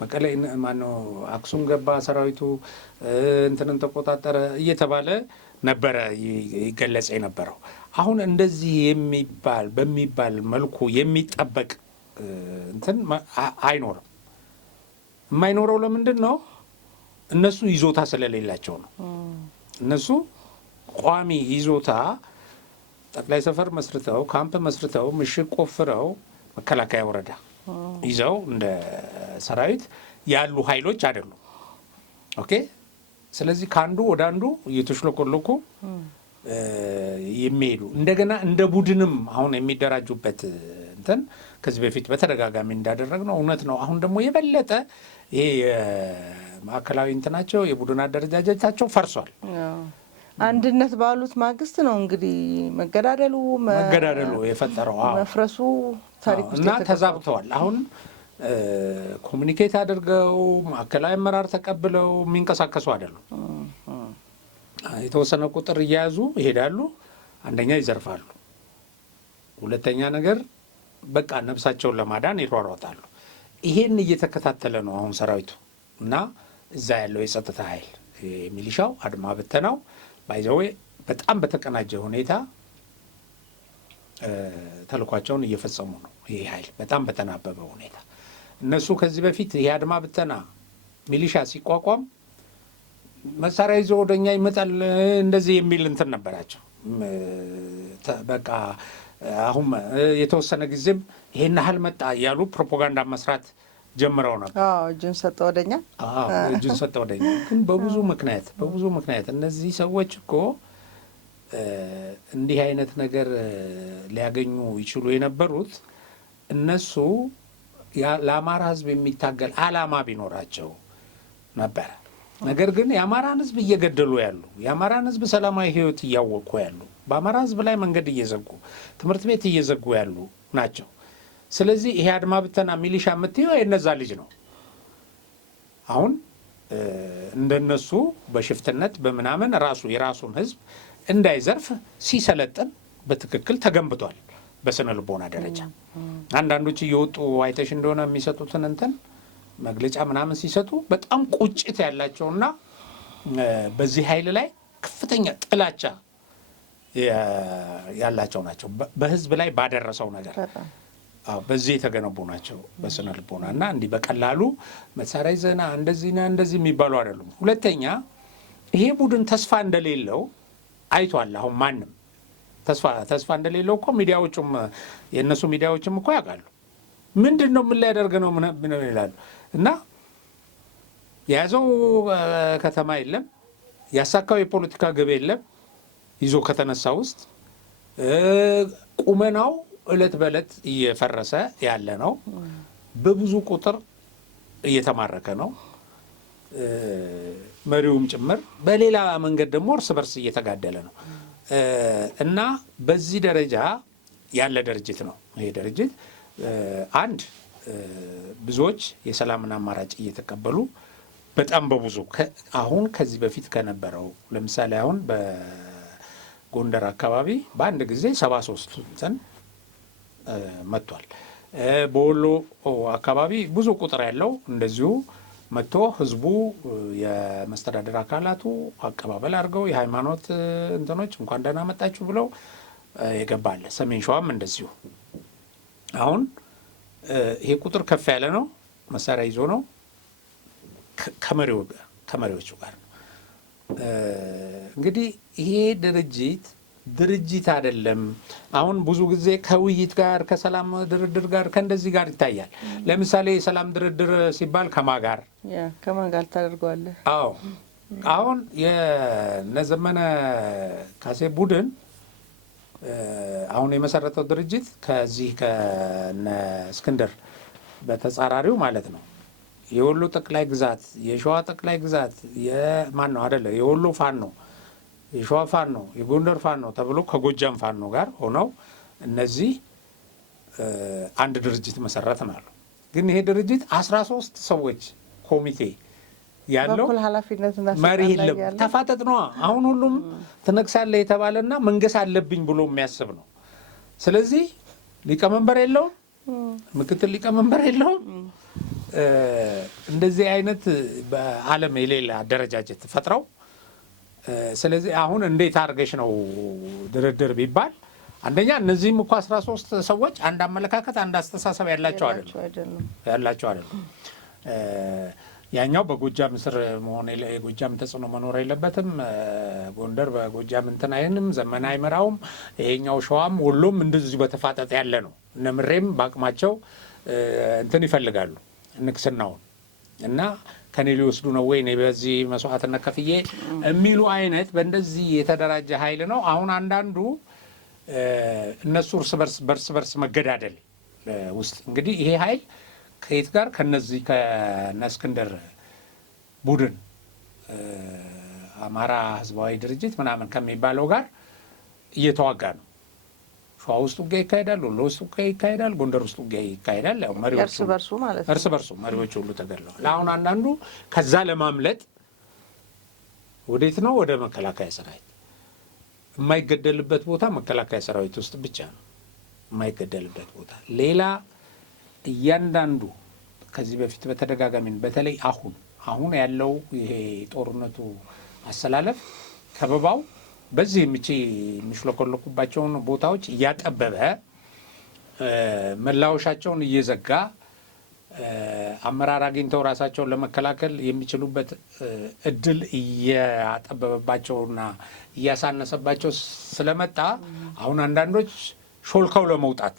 መቀሌ ማነው አክሱም ገባ ሰራዊቱ እንትንን ተቆጣጠረ እየተባለ ነበረ ይገለጽ የነበረው። አሁን እንደዚህ በሚባል መልኩ የሚጠበቅ እንትን አይኖርም። የማይኖረው ለምንድን ነው? እነሱ ይዞታ ስለሌላቸው ነው። እነሱ ቋሚ ይዞታ ጠቅላይ ሰፈር መስርተው ካምፕ መስርተው ምሽግ ቆፍረው መከላከያ ወረዳ ይዘው እንደ ሰራዊት ያሉ ኃይሎች አይደሉም። ኦኬ። ስለዚህ ከአንዱ ወደ አንዱ እየተሽለኮለኩ የሚሄዱ እንደገና እንደ ቡድንም አሁን የሚደራጁበት እንትን ከዚህ በፊት በተደጋጋሚ እንዳደረግነው እውነት ነው። አሁን ደግሞ የበለጠ ይሄ ማዕከላዊ እንትናቸው የቡድን አደረጃጀታቸው ፈርሷል። አንድነት ባሉት ማግስት ነው እንግዲህ መገዳደሉ የፈጠረው መፍረሱ ታሪክ ውስጥ እና ተዛብተዋል። አሁን ኮሚኒኬት አድርገው ማዕከላዊ አመራር ተቀብለው የሚንቀሳቀሱ አይደሉም። የተወሰነ ቁጥር እየያዙ ይሄዳሉ። አንደኛ ይዘርፋሉ፣ ሁለተኛ ነገር በቃ ነፍሳቸውን ለማዳን ይሯሯጣሉ። ይሄን እየተከታተለ ነው አሁን ሰራዊቱ እና እዛ ያለው የጸጥታ ኃይል ሚሊሻው፣ አድማ ብተናው ባይዘዌ በጣም በተቀናጀ ሁኔታ ተልኳቸውን እየፈጸሙ ነው። ይሄ ኃይል በጣም በተናበበ ሁኔታ እነሱ ከዚህ በፊት ይሄ አድማ ብተና ሚሊሻ ሲቋቋም መሳሪያ ይዞ ወደኛ ይመጣል እንደዚህ የሚል እንትን ነበራቸው። በቃ አሁን የተወሰነ ጊዜም ይሄን ያህል መጣ እያሉ ፕሮፓጋንዳ መስራት ጀምረው ነበር። እጁን ሰጠ ወደኛ እጁን ሰጠ ወደኛ። ግን በብዙ ምክንያት እነዚህ ሰዎች እኮ እንዲህ አይነት ነገር ሊያገኙ ይችሉ የነበሩት እነሱ ለአማራ ሕዝብ የሚታገል ዓላማ ቢኖራቸው ነበረ። ነገር ግን የአማራን ሕዝብ እየገደሉ ያሉ፣ የአማራን ሕዝብ ሰላማዊ ሕይወት እያወቁ ያሉ፣ በአማራ ሕዝብ ላይ መንገድ እየዘጉ ትምህርት ቤት እየዘጉ ያሉ ናቸው። ስለዚህ ይሄ አድማ ብተና ሚሊሻ የምትየው የነዛ ልጅ ነው። አሁን እንደነሱ በሽፍትነት በምናምን የራሱን ሕዝብ እንዳይዘርፍ ሲሰለጥን በትክክል ተገንብቷል። በስነ ልቦና ደረጃ አንዳንዶች እየወጡ አይተሽ እንደሆነ የሚሰጡትን እንትን መግለጫ ምናምን ሲሰጡ በጣም ቁጭት ያላቸውና በዚህ ኃይል ላይ ከፍተኛ ጥላቻ ያላቸው ናቸው። በህዝብ ላይ ባደረሰው ነገር በዚህ የተገነቡ ናቸው በስነ ልቦና እና እንዲህ በቀላሉ መሳሪያ ይዘና እንደዚህ የሚባሉ አይደሉም። ሁለተኛ ይሄ ቡድን ተስፋ እንደሌለው አይቷል። አሁን ማንም ተስፋ እንደሌለው እኮ ሚዲያዎቹም የእነሱ ሚዲያዎችም እኮ ያውቃሉ። ምንድን ነው ምን ሊያደርግ ነው ምን ይላሉ። እና የያዘው ከተማ የለም፣ ያሳካው የፖለቲካ ግብ የለም። ይዞ ከተነሳ ውስጥ ቁመናው እለት በእለት እየፈረሰ ያለ ነው። በብዙ ቁጥር እየተማረከ ነው፣ መሪውም ጭምር። በሌላ መንገድ ደግሞ እርስ በርስ እየተጋደለ ነው። እና በዚህ ደረጃ ያለ ድርጅት ነው ይሄ ድርጅት። አንድ ብዙዎች የሰላምን አማራጭ እየተቀበሉ በጣም በብዙ አሁን ከዚህ በፊት ከነበረው ለምሳሌ አሁን በጎንደር አካባቢ በአንድ ጊዜ 73 እንትን መጥቷል። በወሎ አካባቢ ብዙ ቁጥር ያለው እንደዚሁ መጥቶ ህዝቡ የመስተዳደር አካላቱ አቀባበል አድርገው የሃይማኖት እንትኖች እንኳን ደህና መጣችሁ ብለው የገባለ። ሰሜን ሸዋም እንደዚሁ። አሁን ይሄ ቁጥር ከፍ ያለ ነው። መሳሪያ ይዞ ነው ከመሪዎቹ ጋር ነው። እንግዲህ ይሄ ድርጅት አይደለም። አሁን ብዙ ጊዜ ከውይይት ጋር ከሰላም ድርድር ጋር ከእንደዚህ ጋር ይታያል። ለምሳሌ የሰላም ድርድር ሲባል ከማን ጋር ታደርገዋለህ? አዎ አሁን የነዘመነ ካሴ ቡድን አሁን የመሰረተው ድርጅት ከዚህ ከነ እስክንድር በተጻራሪው ማለት ነው። የወሎ ጠቅላይ ግዛት፣ የሸዋ ጠቅላይ ግዛት የማን ነው አይደለ? የወሎ ፋኖ፣ የሸዋ ፋኖ፣ የጎንደር ፋኖ ተብሎ ከጎጃም ፋኖ ጋር ሆነው እነዚህ አንድ ድርጅት መሰረት ነው። ግን ይሄ ድርጅት 13 ሰዎች ኮሚቴ ያለው መሪ የለም። ተፋጠጥ ነው። አሁን ሁሉም ትነግሳለህ የተባለና መንገስ አለብኝ ብሎ የሚያስብ ነው። ስለዚህ ሊቀመንበር የለውም፣ ምክትል ሊቀመንበር የለውም። እንደዚህ አይነት በዓለም የሌለ አደረጃጀት ፈጥረው ስለዚህ አሁን እንዴት አድርገሽ ነው ድርድር ቢባል አንደኛ እነዚህም እኮ 13 ሰዎች አንድ አመለካከት አንድ አስተሳሰብ ያላቸው አይደለም። ያኛው በጎጃም ስር መሆን የጎጃም ተጽዕኖ መኖር የለበትም። ጎንደር በጎጃም እንትን አይንም ዘመን አይመራውም። ይሄኛው ሸዋም ወሎም እንደዚሁ በተፋጠጠ ያለ ነው። እነ ምሬም በአቅማቸው እንትን ይፈልጋሉ ንግስናውን እና ከኔ ሊወስዱ ነው ወይ እኔ በዚህ መስዋዕትነት ከፍዬ የሚሉ አይነት በእንደዚህ የተደራጀ ኃይል ነው። አሁን አንዳንዱ እነሱ በርስ በርስ መገዳደል ውስጥ እንግዲህ ይሄ ኃይል ከየት ጋር ከነዚህ ከነስክንደር ቡድን አማራ ህዝባዊ ድርጅት ምናምን ከሚባለው ጋር እየተዋጋ ነው። ሸዋ ውስጥ ውጊያ ይካሄዳል፣ ወሎ ውስጥ ውጊያ ይካሄዳል፣ ጎንደር ውስጥ ውጊያ ይካሄዳል። ያው መሪዎች እርስ በርሱ መሪዎች ሁሉ ተገድለዋል። አሁን አንዳንዱ ከዛ ለማምለጥ ወዴት ነው? ወደ መከላከያ ሰራዊት። የማይገደልበት ቦታ መከላከያ ሰራዊት ውስጥ ብቻ ነው የማይገደልበት ቦታ። ሌላ እያንዳንዱ ከዚህ በፊት በተደጋጋሚ በተለይ አሁን ያለው ይሄ ጦርነቱ አሰላለፍ ከበባው በዚህ የሚሽለኮለኩባቸውን ቦታዎች እያጠበበ መላወሻቸውን እየዘጋ አመራር አግኝተው ራሳቸውን ለመከላከል የሚችሉበት እድል እያጠበበባቸውና እያሳነሰባቸው ስለመጣ አሁን አንዳንዶች ሾልከው ለመውጣት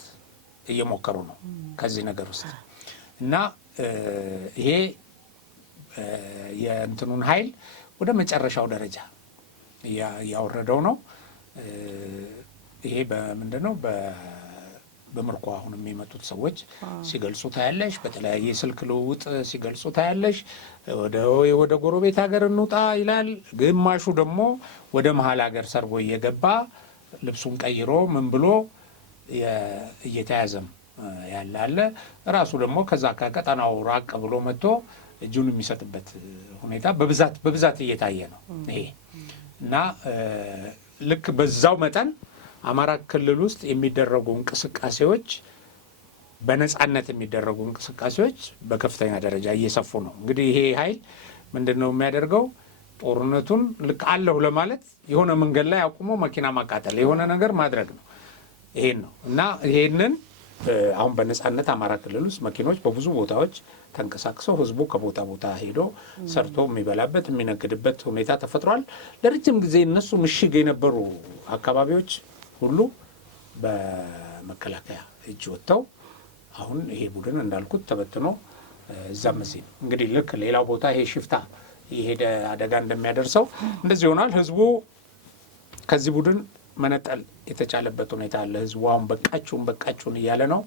እየሞከሩ ነው ከዚህ ነገር ውስጥ እና ይሄ የእንትኑን ኃይል ወደ መጨረሻው ደረጃ ያወረደው ነው። ይሄ በምንድነው በምርኮ አሁን የሚመጡት ሰዎች ሲገልጹ ታያለሽ። በተለያየ ስልክ ልውውጥ ሲገልጹ ታያለሽ። ወደ ጎረቤት ሀገር እንውጣ ይላል። ግማሹ ደግሞ ወደ መሀል ሀገር ሰርጎ እየገባ ልብሱን ቀይሮ ምን ብሎ እየተያዘም ያለ አለ። ራሱ ደግሞ ከዛ ከቀጠናው ራቅ ብሎ መጥቶ እጁን የሚሰጥበት ሁኔታ በብዛት እየታየ ነው ይሄ እና ልክ በዛው መጠን አማራ ክልል ውስጥ የሚደረጉ እንቅስቃሴዎች በነጻነት የሚደረጉ እንቅስቃሴዎች በከፍተኛ ደረጃ እየሰፉ ነው። እንግዲህ ይሄ ኃይል ምንድነው የሚያደርገው? ጦርነቱን ልክ አለሁ ለማለት የሆነ መንገድ ላይ አቁሞ መኪና ማቃጠል የሆነ ነገር ማድረግ ነው። ይሄን ነው እና ይሄንን አሁን በነጻነት አማራ ክልል ውስጥ መኪኖች በብዙ ቦታዎች ተንቀሳቅሰው ህዝቡ ከቦታ ቦታ ሄዶ ሰርቶ የሚበላበት የሚነግድበት ሁኔታ ተፈጥሯል። ለረጅም ጊዜ እነሱ ምሽግ የነበሩ አካባቢዎች ሁሉ በመከላከያ እጅ ወጥተው አሁን ይሄ ቡድን እንዳልኩት ተበትኖ እዛም እዚህ ነው። እንግዲህ ልክ ሌላው ቦታ ይሄ ሽፍታ የሄደ አደጋ እንደሚያደርሰው እንደዚህ ይሆናል። ህዝቡ ከዚህ ቡድን መነጠል የተቻለበት ሁኔታ አለ። ህዝቡ አሁን በቃችሁን እያለ ነው።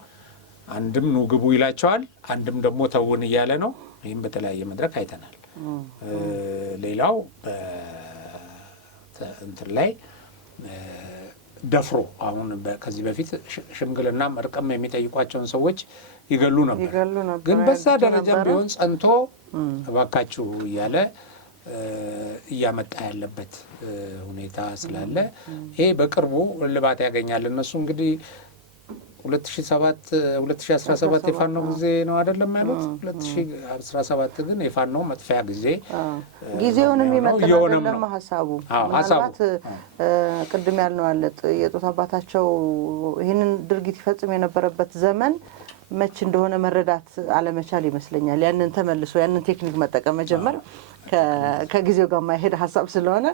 አንድም ኑ ግቡ ይላቸዋል፣ አንድም ደግሞ ተውን እያለ ነው። ይህም በተለያየ መድረክ አይተናል። ሌላው እንትን ላይ ደፍሮ አሁን ከዚህ በፊት ሽምግልና እርቅም የሚጠይቋቸውን ሰዎች ይገሉ ነበር። ግን በዛ ደረጃም ቢሆን ጸንቶ እባካችሁ እያለ እያመጣ ያለበት ሁኔታ ስላለ ይሄ በቅርቡ እልባት ያገኛል። እነሱ እንግዲህ 2017 የፋኖ ጊዜ ነው አይደለም ያሉት። 2017 ግን የፋኖ መጥፊያ ጊዜውን የሚመጥነው ሀሳቡ ምናልባት ቅድም ያልነው አለ የጦት አባታቸው ይህንን ድርጊት ይፈጽም የነበረበት ዘመን መች እንደሆነ መረዳት አለመቻል ይመስለኛል። ያንን ተመልሶ ያንን ቴክኒክ መጠቀም መጀመር ከጊዜው ጋር ማይሄድ ሀሳብ ስለሆነ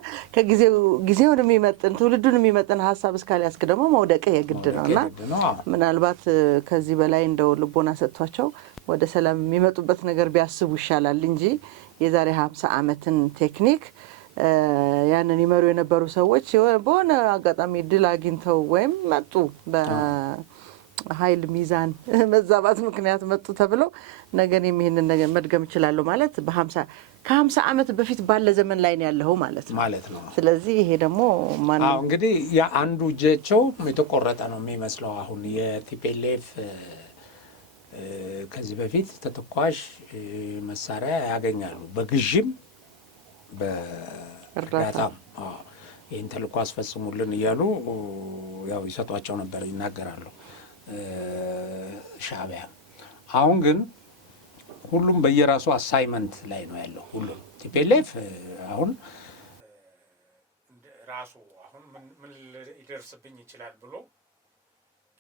ጊዜውን የሚመጥን ትውልዱን የሚመጥን ሀሳብ እስካልያዝክ ደግሞ መውደቅ የግድ ነውና ምናልባት ከዚህ በላይ እንደው ልቦና ሰጥቷቸው ወደ ሰላም የሚመጡበት ነገር ቢያስቡ ይሻላል እንጂ የዛሬ 50 ዓመትን ቴክኒክ ያንን ይመሩ የነበሩ ሰዎች በሆነ አጋጣሚ ድል አግኝተው ወይም መጡ ኃይል ሚዛን መዛባት ምክንያት መጡ ተብለው ነገን ይሄንን ነገር መድገም ይችላል ማለት ከ50 ዓመት በፊት ባለ ዘመን ላይ ነው ያለው ማለት ነው። ስለዚህ ይሄ ደግሞ እንግዲህ ያ አንዱ እጃቸው የተቆረጠ ነው የሚመስለው። አሁን የቲፒኤልኤፍ ከዚህ በፊት ተተኳሽ መሳሪያ ያገኛሉ በግዥም በእርዳታም ይህን ተልእኮ አስፈጽሙልን እያሉ ያው ይሰጧቸው ነበር፣ ይናገራሉ ሻዕቢያ። አሁን ግን ሁሉም በየራሱ አሳይመንት ላይ ነው ያለው። ሁሉም ቲፒኤልኤፍ አሁን ራሱ አሁን ምን ሊደርስብኝ ይችላል ብሎ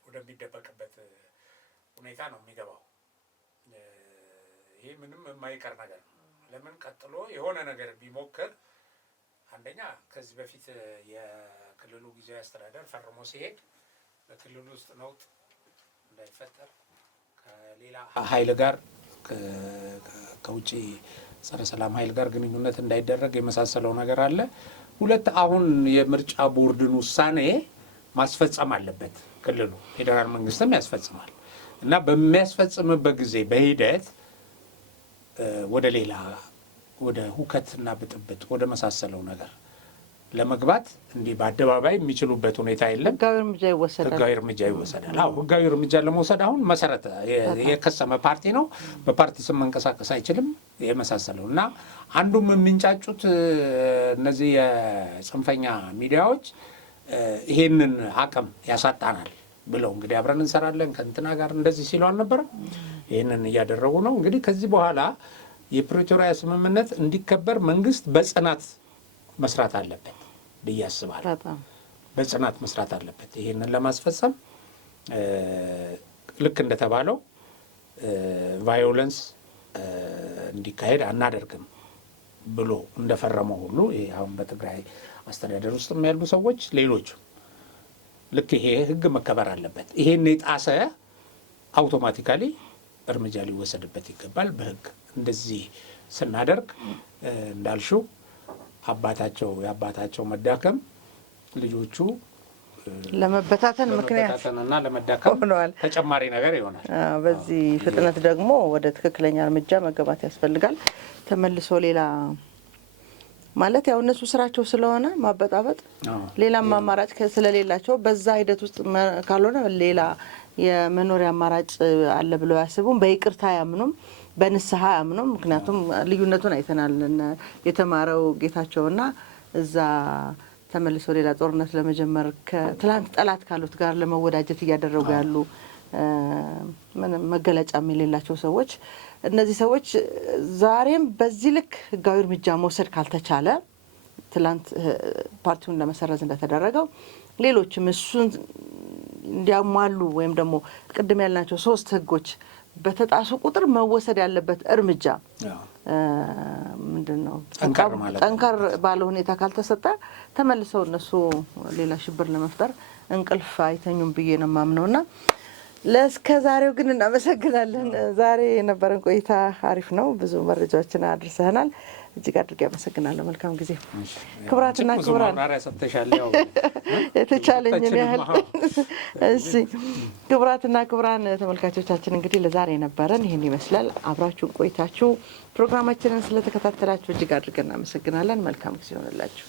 ወደሚደበቅበት ሁኔታ ነው የሚገባው። ይሄ ምንም የማይቀር ነገር ነው። ለምን ቀጥሎ የሆነ ነገር ቢሞክር አንደኛ ከዚህ በፊት የክልሉ ጊዜያዊ አስተዳደር ፈርሞ ሲሄድ በክልሉ ውስጥ ነውጥ እንዳይፈጠር ከሌላ ኃይል ጋር ከውጭ ጸረ ሰላም ኃይል ጋር ግንኙነት እንዳይደረግ የመሳሰለው ነገር አለ። ሁለት አሁን የምርጫ ቦርድን ውሳኔ ማስፈጸም አለበት ክልሉ፣ ፌዴራል መንግስትም ያስፈጽማል። እና በሚያስፈጽምበት ጊዜ በሂደት ወደ ሌላ ወደ ሁከትና ብጥብጥ ወደ መሳሰለው ነገር ለመግባት እንዲህ በአደባባይ የሚችሉበት ሁኔታ የለም። ህጋዊ እርምጃ ይወሰዳል። አዎ ህጋዊ እርምጃ ለመውሰድ አሁን መሰረት የከሰመ ፓርቲ ነው። በፓርቲ ስም መንቀሳቀስ አይችልም የመሳሰለው እና አንዱም የሚንጫጩት እነዚህ የጽንፈኛ ሚዲያዎች ይሄንን አቅም ያሳጣናል ብለው እንግዲህ አብረን እንሰራለን ከእንትና ጋር እንደዚህ ሲሉ አልነበረም። ይህንን እያደረጉ ነው። እንግዲህ ከዚህ በኋላ የፕሪቶሪያ ስምምነት እንዲከበር መንግስት በጽናት መስራት አለበት ብዬ አስባለሁ። በጽናት መስራት አለበት። ይህንን ለማስፈጸም ልክ እንደተባለው ቫዮለንስ እንዲካሄድ አናደርግም ብሎ እንደፈረመው ሁሉ ይሄ አሁን በትግራይ አስተዳደር ውስጥም ያሉ ሰዎች ሌሎቹ ልክ ይሄ ህግ መከበር አለበት። ይሄን የጣሰ አውቶማቲካሊ እርምጃ ሊወሰድበት ይገባል በህግ። እንደዚህ ስናደርግ እንዳልሽው የአባታቸው መዳከም ልጆቹ ለመበታተን ምክንያት እና ለመዳከም ሆነዋል። ተጨማሪ ነገር ይሆናል። በዚህ ፍጥነት ደግሞ ወደ ትክክለኛ እርምጃ መገባት ያስፈልጋል። ተመልሶ ሌላ ማለት ያው እነሱ ስራቸው ስለሆነ ማበጣበጥ ሌላም አማራጭ ስለሌላቸው በዛ ሂደት ውስጥ ካልሆነ ሌላ የመኖሪያ አማራጭ አለ ብለው ያስቡም። በይቅርታ ያምኑም፣ በንስሐ ያምኑም። ምክንያቱም ልዩነቱን አይተናል። የተማረው ጌታቸውና እዛ ተመልሶ ሌላ ጦርነት ለመጀመር ከትላንት ጠላት ካሉት ጋር ለመወዳጀት እያደረጉ ያሉ ምንም መገለጫ የሌላቸው ሰዎች እነዚህ ሰዎች ዛሬም በዚህ ልክ ህጋዊ እርምጃ መውሰድ ካልተቻለ ትላንት ፓርቲውን ለመሰረዝ እንደተደረገው ሌሎችም እሱን እንዲያሟሉ ወይም ደግሞ ቅድም ያልናቸው 3 ህጎች በተጣሱ ቁጥር መወሰድ ያለበት እርምጃ ምንድነው ጠንከር ባለ ሁኔታ ካልተሰጠ ተመልሰው እነሱ ሌላ ሽብር ለመፍጠር እንቅልፍ አይተኙም ብዬ ነው የማምነውና ለስከ ዛሬው ግን እናመሰግናለን። ዛሬ የነበረን ቆይታ አሪፍ ነው። ብዙ መረጃዎችን አድርሰናል። እጅግ አድርጌ አመሰግናለሁ። መልካም ጊዜ። ክቡራትና ክቡራን የተቻለኝን ያህል እሺ፣ ክቡራትና ክቡራን ተመልካቾቻችን እንግዲህ ለዛሬ የነበረን ይህን ይመስላል። አብራችሁን ቆይታችሁ ፕሮግራማችንን ስለተከታተላችሁ እጅግ አድርገን እናመሰግናለን። መልካም ጊዜ ይሆንላችሁ።